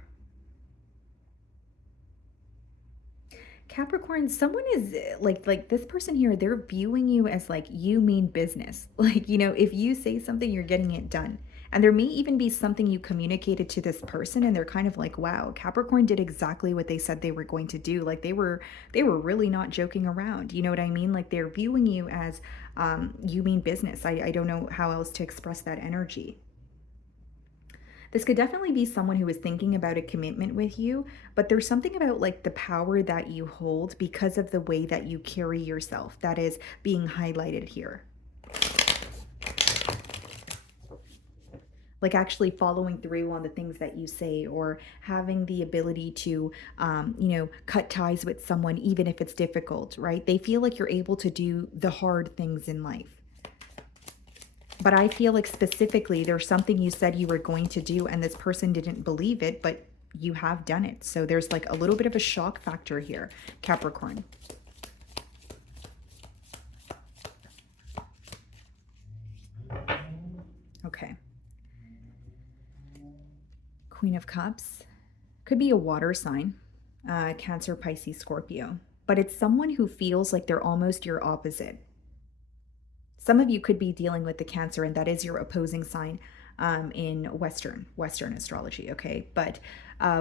Capricorn, someone is like this person here, they're viewing you as like you mean business. Like, if you say something, you're getting it done. And there may even be something you communicated to this person and they're kind of like, wow, Capricorn did exactly what they said they were going to do. Like they were really not joking around. You know what I mean? Like they're viewing you as you mean business. I don't know how else to express that energy. This could definitely be someone who is thinking about a commitment with you, but there's something about like the power that you hold because of the way that you carry yourself that is being highlighted here. Like actually following through on the things that you say, or having the ability to, cut ties with someone, even if it's difficult, right? They feel like you're able to do the hard things in life. But I feel like specifically there's something you said you were going to do and this person didn't believe it, but you have done it. So there's like a little bit of a shock factor here, Capricorn. Okay. Queen of Cups. Could be a water sign, Cancer, Pisces, Scorpio. But it's someone who feels like they're almost your opposite. Some of you could be dealing with the Cancer, and that is your opposing sign in Western astrology, okay? But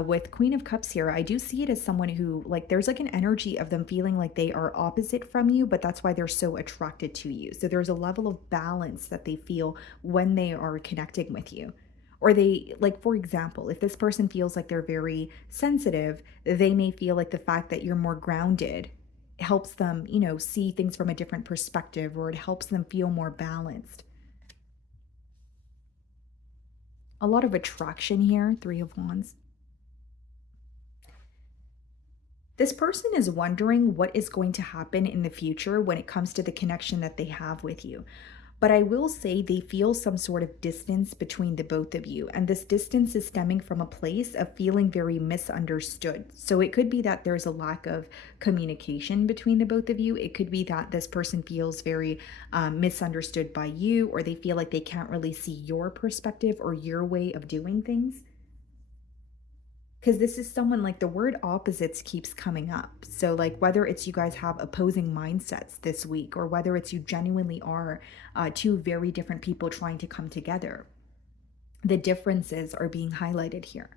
with Queen of Cups here, I do see it as someone who, like, there's like an energy of them feeling like they are opposite from you, but that's why they're so attracted to you. So there's a level of balance that they feel when they are connecting with you. Or they, like, for example, if this person feels like they're very sensitive, they may feel like the fact that you're more grounded helps them, see things from a different perspective, or it helps them feel more balanced. A lot of attraction here, Three of Wands. This person is wondering what is going to happen in the future when it comes to the connection that they have with you. But I will say they feel some sort of distance between the both of you. And this distance is stemming from a place of feeling very misunderstood. So it could be that there's a lack of communication between the both of you. It could be that this person feels very misunderstood by you, or they feel like they can't really see your perspective or your way of doing things. Because this is someone, like, the word opposites keeps coming up. So like whether it's you guys have opposing mindsets this week, or whether it's you genuinely are two very different people trying to come together, the differences are being highlighted here.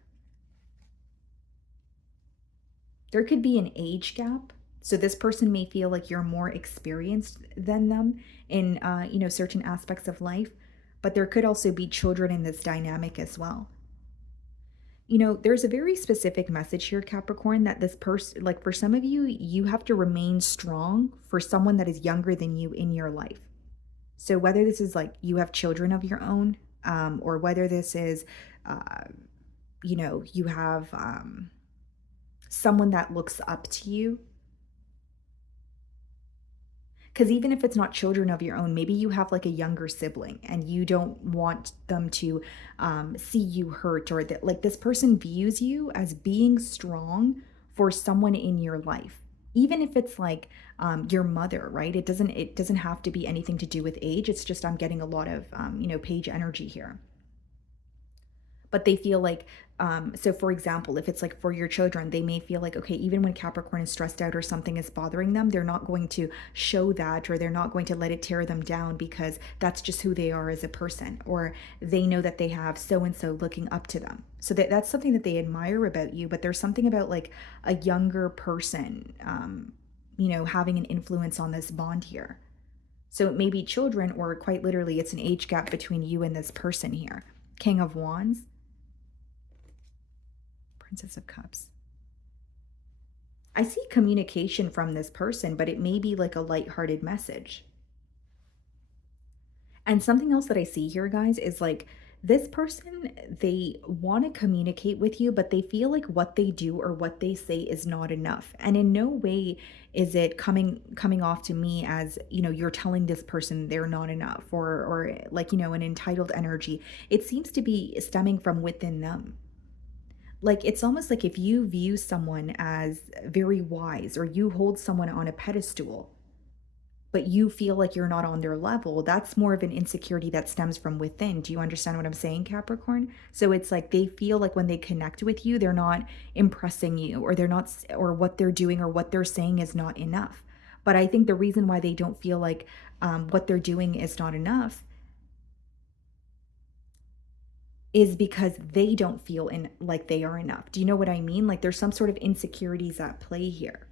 There could be an age gap. So this person may feel like you're more experienced than them in certain aspects of life, but there could also be children in this dynamic as well. There's a very specific message here, Capricorn, that this person, like, for some of you, you have to remain strong for someone that is younger than you in your life. So whether this is like you have children of your own, or whether this is you have someone that looks up to you. Because even if it's not children of your own, maybe you have like a younger sibling and you don't want them to see you hurt, or that like this person views you as being strong for someone in your life. Even if it's like your mother, right? It doesn't have to be anything to do with age. It's just I'm getting a lot of page energy here, but they feel like so for example, if it's like for your children, they may feel like, okay, even when Capricorn is stressed out or something is bothering them, they're not going to show that, or they're not going to let it tear them down, because that's just who they are as a person, or they know that they have so and so looking up to them, so that's something that they admire about you. But there's something about like a younger person having an influence on this bond here. So it may be children, or quite literally it's an age gap between you and this person here. King of Wands, Princess of Cups. I see communication from this person, but it may be like a lighthearted message. And something else that I see here, guys, is like this person, they want to communicate with you, but they feel like what they do or what they say is not enough. And in no way is it coming off to me as, you're telling this person they're not enough, or like, an entitled energy. It seems to be stemming from within them. Like it's almost like if you view someone as very wise, or you hold someone on a pedestal, but you feel like you're not on their level, that's more of an insecurity that stems from within. Do you understand what I'm saying, Capricorn? So it's like they feel like when they connect with you, they're not impressing you, or they're not, or what they're doing or what they're saying is not enough. But I think the reason why they don't feel like what they're doing is not enough is because they don't feel like they are enough. Do you know what I mean? Like there's some sort of insecurities at play here.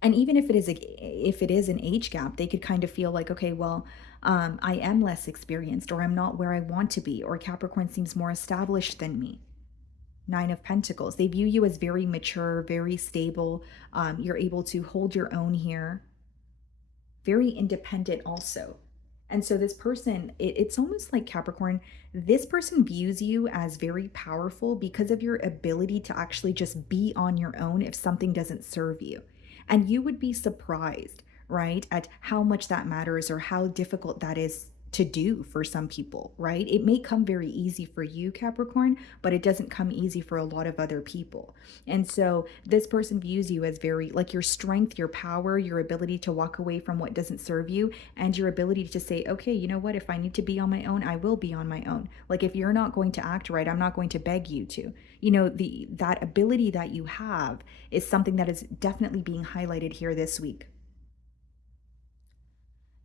And even if it is an age gap, they could kind of feel like, okay, well, I am less experienced, or I'm not where I want to be, or Capricorn seems more established than me. Nine of Pentacles. They view you as very mature, very stable. You're able to hold your own here. Very independent also. And so this person, it's almost like, Capricorn, this person views you as very powerful because of your ability to actually just be on your own if something doesn't serve you. And you would be surprised, right, at how much that matters, or how difficult that is to do for some people, right? It may come very easy for you, Capricorn, but it doesn't come easy for a lot of other people. And so this person views you as very, like, your strength, your power, your ability to walk away from what doesn't serve you, and your ability to say, okay, you know what, if I need to be on my own, I will be on my own. Like if you're not going to act right, I'm not going to beg you to. That ability that you have is something that is definitely being highlighted here this week.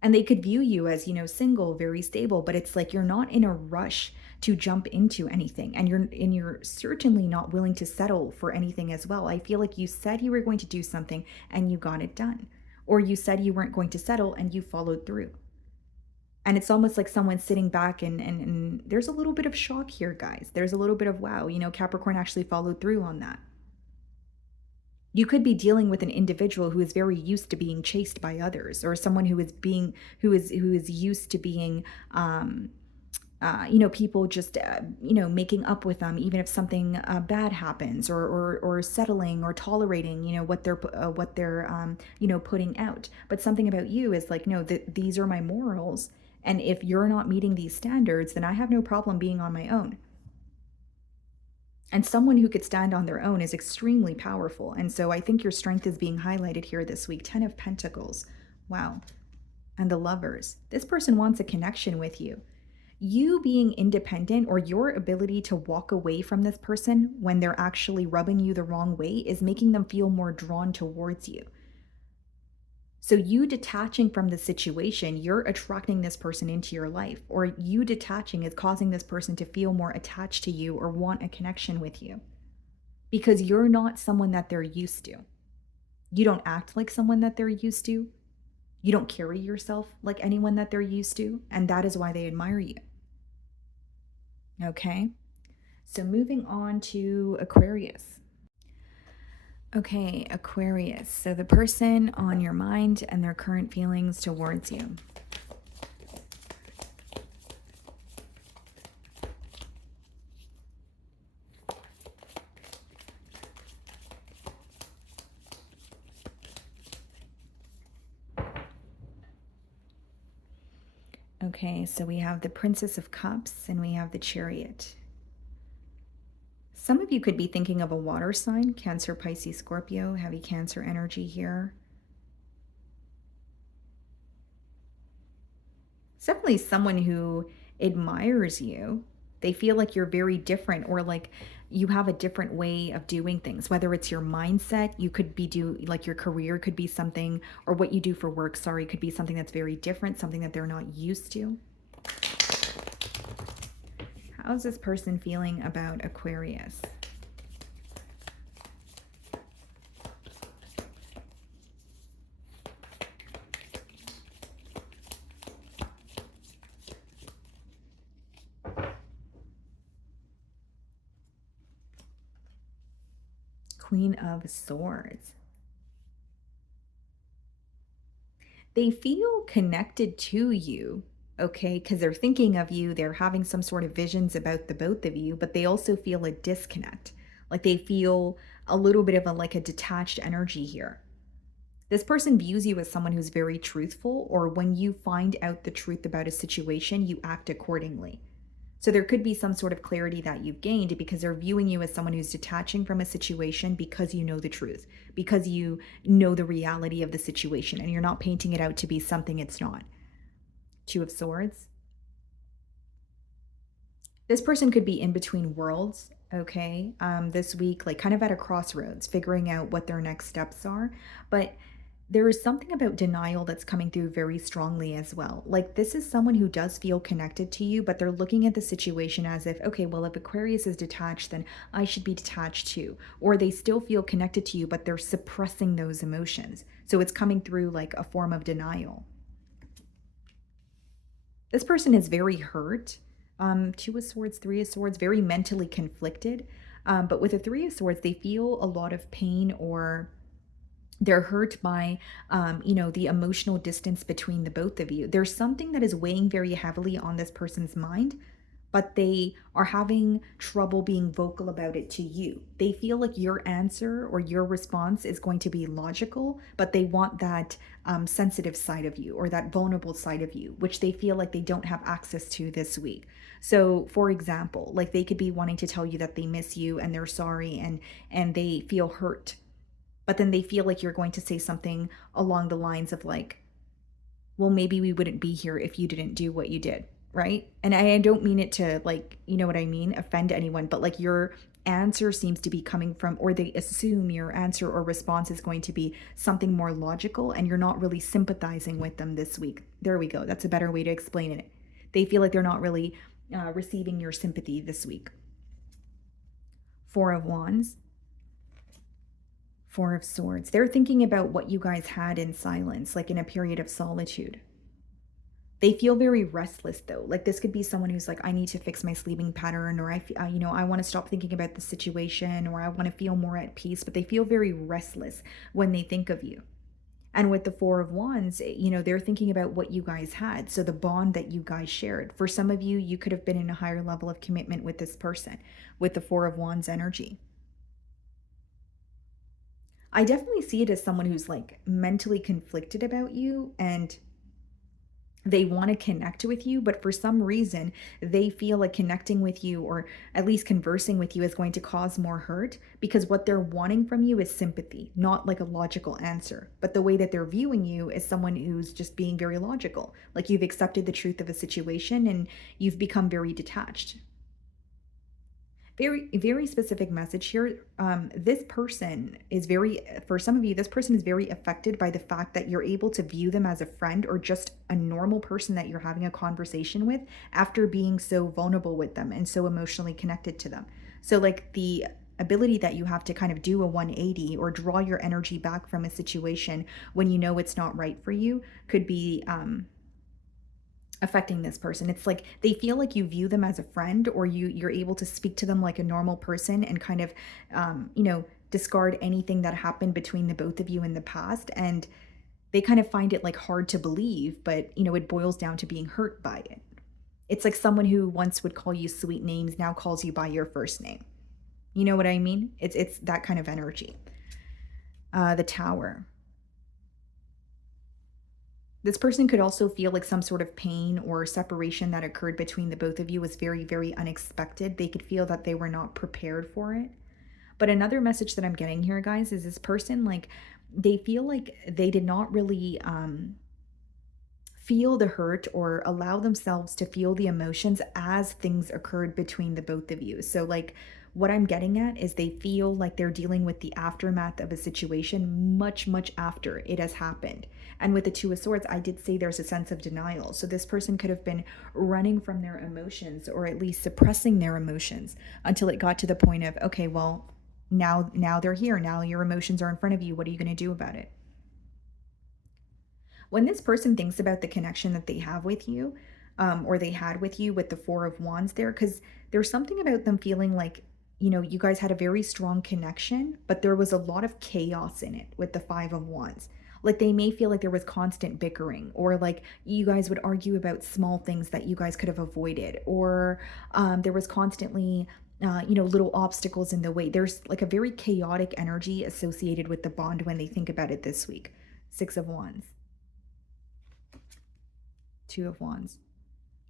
And they could view you as, single, very stable, but it's like you're not in a rush to jump into anything, and you're certainly not willing to settle for anything as well. I feel like you said you were going to do something and you got it done, or you said you weren't going to settle and you followed through. And it's almost like someone sitting back, and there's a little bit of shock here, guys. There's a little bit of, wow, Capricorn actually followed through on that. You could be dealing with an individual who is very used to being chased by others, or someone who is used to being people just making up with them even if something bad happens, or settling or tolerating what they're putting out. But something about you is like, no, these are my morals, and if you're not meeting these standards, then I have no problem being on my own. And someone who could stand on their own is extremely powerful. And so I think your strength is being highlighted here this week. 10 of Pentacles. Wow. And the Lovers. This person wants a connection with you. You being independent, or your ability to walk away from this person when they're actually rubbing you the wrong way, is making them feel more drawn towards you. So you detaching from the situation, you're attracting this person into your life, or you detaching is causing this person to feel more attached to you or want a connection with you, because you're not someone that they're used to. You don't act like someone that they're used to. You don't carry yourself like anyone that they're used to, and that is why they admire you. Okay, so moving on to Aquarius. Okay, Aquarius. So the person on your mind and their current feelings towards you. Okay, so we have the Princess of Cups and we have the Chariot. Some of you could be thinking of a water sign, Cancer, Pisces, Scorpio, heavy Cancer energy here. It's definitely someone who admires you. They feel like you're very different, or like you have a different way of doing things, whether it's your mindset, you could be like your career could be something, or what you do for work, sorry, could be something that's very different, something that they're not used to. How's this person feeling about Aquarius? Queen of Swords. They feel connected to you, okay, because they're thinking of you. They're having some sort of visions about the both of you, but they also feel a disconnect. Like they feel a little bit of a like a detached energy here. This person views you as someone who's very truthful, or when you find out the truth about a situation, you act accordingly. So there could be some sort of clarity that you've gained because they're viewing you as someone who's detaching from a situation because you know the truth, because you know the reality of the situation, and you're not painting it out to be something it's not. Two of Swords. This person could be in between worlds, okay, this week, like kind of at a crossroads, figuring out what their next steps are. But there is something about denial that's coming through very strongly as well. Like, this is someone who does feel connected to you, but they're looking at the situation as if, okay, well, if Aquarius is detached, then I should be detached too. Or they still feel connected to you, but they're suppressing those emotions. So it's coming through like a form of denial. This person is very hurt. Two of Swords, Three of Swords, very mentally conflicted. But with a Three of Swords, they feel a lot of pain, or they're hurt by the emotional distance between the both of you. There's something that is weighing very heavily on this person's mind, but they are having trouble being vocal about it to you. They feel like your answer or your response is going to be logical, but they want that sensitive side of you, or that vulnerable side of you, which they feel like they don't have access to this week. So for example, like they could be wanting to tell you that they miss you and they're sorry, and they feel hurt, but then they feel like you're going to say something along the lines of like, well, maybe we wouldn't be here if you didn't do what you did, right? And I don't mean it to, like, you know what I mean, offend anyone, but like your answer seems to be coming from, or they assume your answer or response is going to be something more logical, and you're not really sympathizing with them this week. There we go. That's a better way to explain it. They feel like they're not really receiving your sympathy this week. Four of Wands. Four of Swords. They're thinking about what you guys had in silence, like in a period of solitude. They feel very restless though. Like this could be someone who's like, I need to fix my sleeping pattern, or I want to stop thinking about the situation, or I want to feel more at peace, but they feel very restless when they think of you. And with the Four of Wands, they're thinking about what you guys had. So the bond that you guys shared. For some of you, you could have been in a higher level of commitment with this person with the Four of Wands energy. I definitely see it as someone who's like mentally conflicted about you, and they want to connect with you, but for some reason they feel like connecting with you, or at least conversing with you, is going to cause more hurt, because what they're wanting from you is sympathy, not like a logical answer. But the way that they're viewing you is someone who's just being very logical, like you've accepted the truth of a situation and you've become very detached. Very, very specific message here. This person is very, for some of you, this person is very affected by the fact that you're able to view them as a friend, or just a normal person that you're having a conversation with, after being so vulnerable with them and so emotionally connected to them. So like the ability that you have to kind of do a 180, or draw your energy back from a situation when you know it's not right for you, could be affecting this person. It's like they feel like you view them as a friend, or you're able to speak to them like a normal person, and kind of discard anything that happened between the both of you in the past. And they kind of find it like hard to believe, but it boils down to being hurt by it. It's like someone who once would call you sweet names now calls you by your first name. You know what I mean? It's that kind of energy. The Tower. This person could also feel like some sort of pain or separation that occurred between the both of you was very, very unexpected. They could feel that they were not prepared for it. But another message that I'm getting here, guys, is this person, like, they feel like they did not really feel the hurt or allow themselves to feel the emotions as things occurred between the both of you. So, like, what I'm getting at is they feel like they're dealing with the aftermath of a situation much, much after it has happened. And with the Two of Swords, I did say there's a sense of denial. So, this person could have been running from their emotions or at least suppressing their emotions until it got to the point of, okay, well, now they're here. Now your emotions are in front of you. What are you going to do about it? When this person thinks about the connection that they have with you, or they had with you with the Four of Wands there, because there's something about them feeling like, you guys had a very strong connection, but there was a lot of chaos in it with the Five of Wands. Like they may feel like there was constant bickering, or like you guys would argue about small things that you guys could have avoided, or there was constantly, little obstacles in the way. There's like a very chaotic energy associated with the bond when they think about it this week. Six of Wands. Two of Wands.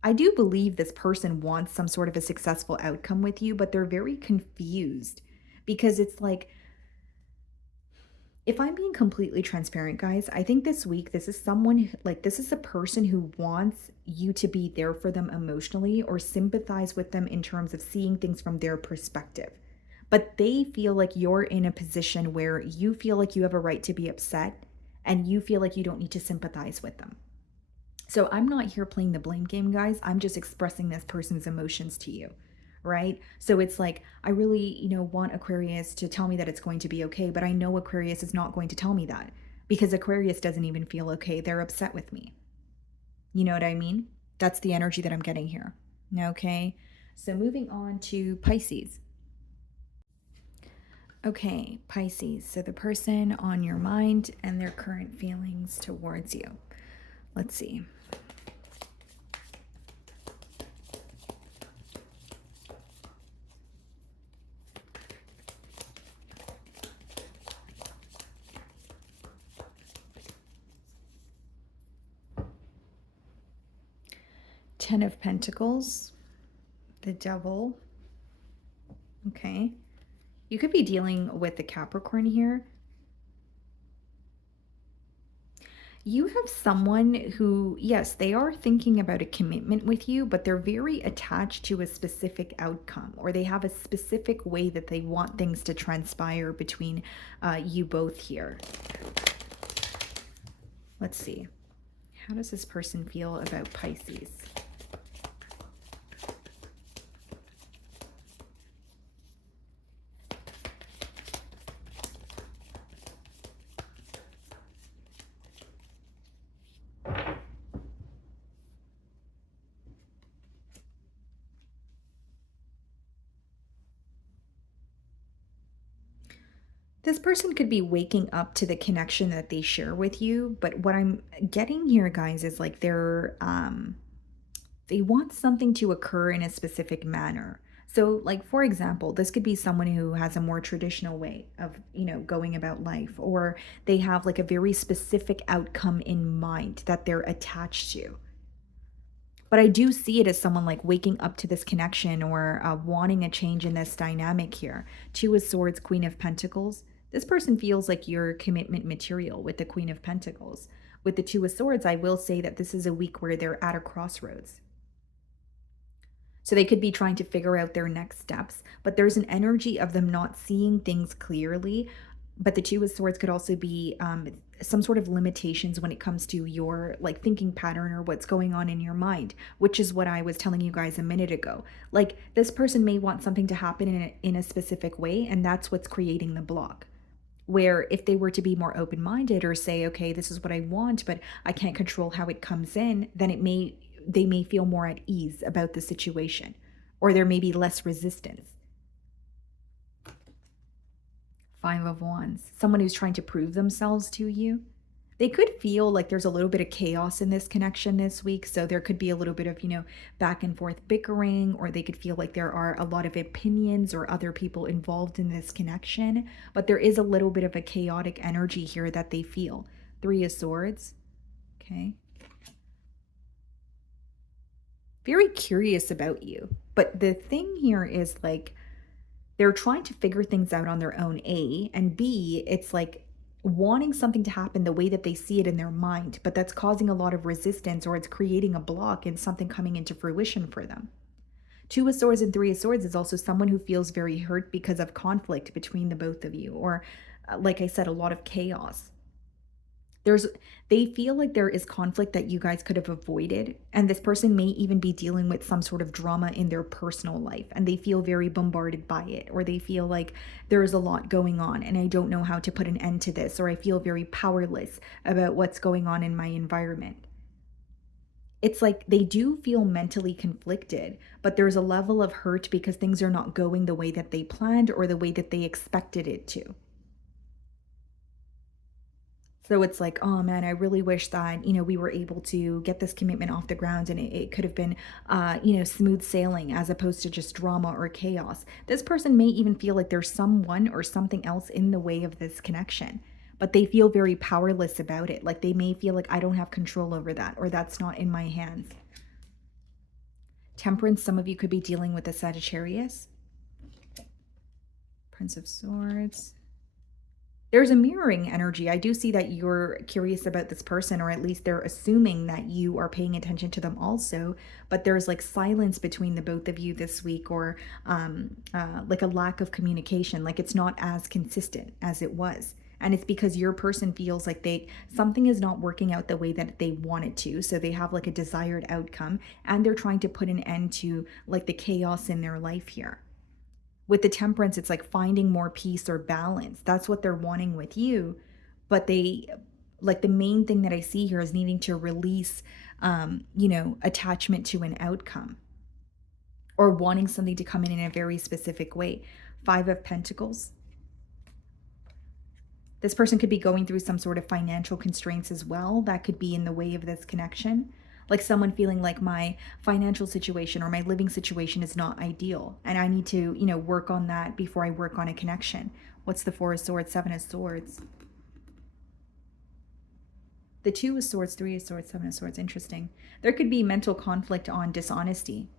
I do believe this person wants some sort of a successful outcome with you, but they're very confused because it's like, if I'm being completely transparent, guys, I think this week, this is someone like, this is a person who wants you to be there for them emotionally or sympathize with them in terms of seeing things from their perspective. But they feel like you're in a position where you feel like you have a right to be upset and you feel like you don't need to sympathize with them. So I'm not here playing the blame game, guys. I'm just expressing this person's emotions to you, right? So it's like, I really, want Aquarius to tell me that it's going to be okay, but I know Aquarius is not going to tell me that because Aquarius doesn't even feel okay. They're upset with me. You know what I mean? That's the energy that I'm getting here. Okay. So moving on to Pisces. Okay, Pisces. So the person on your mind and their current feelings towards you. Let's see. Ten of Pentacles, the Devil. Okay. You could be dealing with the Capricorn here. You have someone who, yes, they are thinking about a commitment with you, but they're very attached to a specific outcome, or they have a specific way that they want things to transpire between you both here. Let's see. How does this person feel about Pisces? This person could be waking up to the connection that they share with you, but what I'm getting here, guys, is like they want something to occur in a specific manner. So, like, for example, this could be someone who has a more traditional way of, going about life, or they have like a very specific outcome in mind that they're attached to. But I do see it as someone like waking up to this connection or wanting a change in this dynamic here. Two of Swords, Queen of Pentacles. This person feels like your commitment material with the Queen of Pentacles. With the Two of Swords, I will say that this is a week where they're at a crossroads. So they could be trying to figure out their next steps, but there's an energy of them not seeing things clearly. But the Two of Swords could also be some sort of limitations when it comes to your like thinking pattern or what's going on in your mind, which is what I was telling you guys a minute ago. Like this person may want something to happen in a specific way, and that's what's creating the block. Where if they were to be more open-minded or say, okay, this is what I want, but I can't control how it comes in, then they may feel more at ease about the situation, or there may be less resistance. Five of Wands, someone who's trying to prove themselves to you. They could feel like there's a little bit of chaos in this connection this week. So there could be a little bit of, back and forth bickering, or they could feel like there are a lot of opinions or other people involved in this connection. But there is a little bit of a chaotic energy here that they feel. Three of Swords. Okay. Very curious about you. But the thing here is like they're trying to figure things out on their own, A, and B, it's like wanting something to happen the way that they see it in their mind, but that's causing a lot of resistance or it's creating a block in something coming into fruition for them. Two of Swords and Three of Swords is also someone who feels very hurt because of conflict between the both of you, or like I said, a lot of chaos. There's they feel like there is conflict that you guys could have avoided, and this person may even be dealing with some sort of drama in their personal life, and they feel very bombarded by it, or they feel like there's a lot going on and I don't know how to put an end to this, or I feel very powerless about what's going on in my environment. It's like they do feel mentally conflicted, but there's a level of hurt because things are not going the way that they planned or the way that they expected it to. So it's like, oh man, I really wish that, we were able to get this commitment off the ground and it could have been, smooth sailing as opposed to just drama or chaos. This person may even feel like there's someone or something else in the way of this connection, but they feel very powerless about it. Like they may feel like I don't have control over that or that's not in my hands. Temperance, some of you could be dealing with a Sagittarius. Prince of Swords. There's a mirroring energy. I do see that you're curious about this person, or at least they're assuming that you are paying attention to them also. But there's like silence between the both of you this week, or like a lack of communication. Like it's not as consistent as it was. And it's because your person feels like something is not working out the way that they want it to. So they have like a desired outcome and they're trying to put an end to like the chaos in their life here. With the Temperance, it's like finding more peace or balance. That's what they're wanting with you. But like the main thing that I see here is needing to release, attachment to an outcome or wanting something to come in a very specific way. Five of Pentacles. This person could be going through some sort of financial constraints as well. That could be in the way of this connection. Like someone feeling like my financial situation or my living situation is not ideal. And I need to, work on that before I work on a connection. What's the Four of Swords, Seven of Swords? The Two of Swords, Three of Swords, Seven of Swords. Interesting. There could be mental conflict on dishonesty.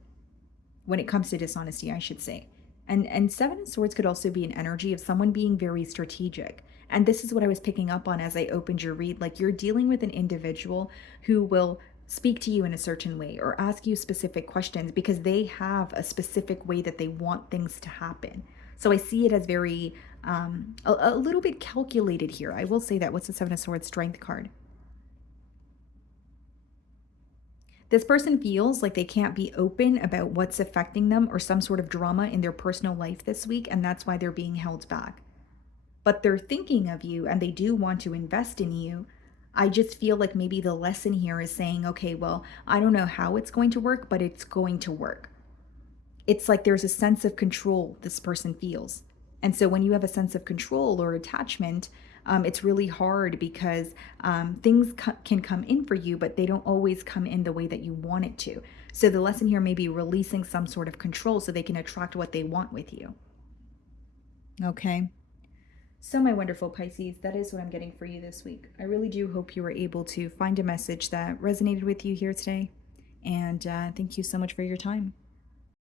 When it comes to dishonesty, I should say. And Seven of Swords could also be an energy of someone being very strategic. And this is what I was picking up on as I opened your read. Like you're dealing with an individual who will speak to you in a certain way or ask you specific questions because they have a specific way that they want things to happen. So I see it as very, a little bit calculated here. I will say that. What's the Seven of Swords Strength card? This person feels like they can't be open about what's affecting them or some sort of drama in their personal life this week, and that's why they're being held back. But they're thinking of you and they do want to invest in you. I just feel like maybe the lesson here is saying, okay, well, I don't know how it's going to work, but it's going to work. It's like there's a sense of control this person feels. And so when you have a sense of control or attachment, it's really hard because things can come in for you, but they don't always come in the way that you want it to. So the lesson here may be releasing some sort of control so they can attract what they want with you. Okay. So my wonderful Pisces, that is what I'm getting for you this week. I really do hope you were able to find a message that resonated with you here today. And thank you so much for your time.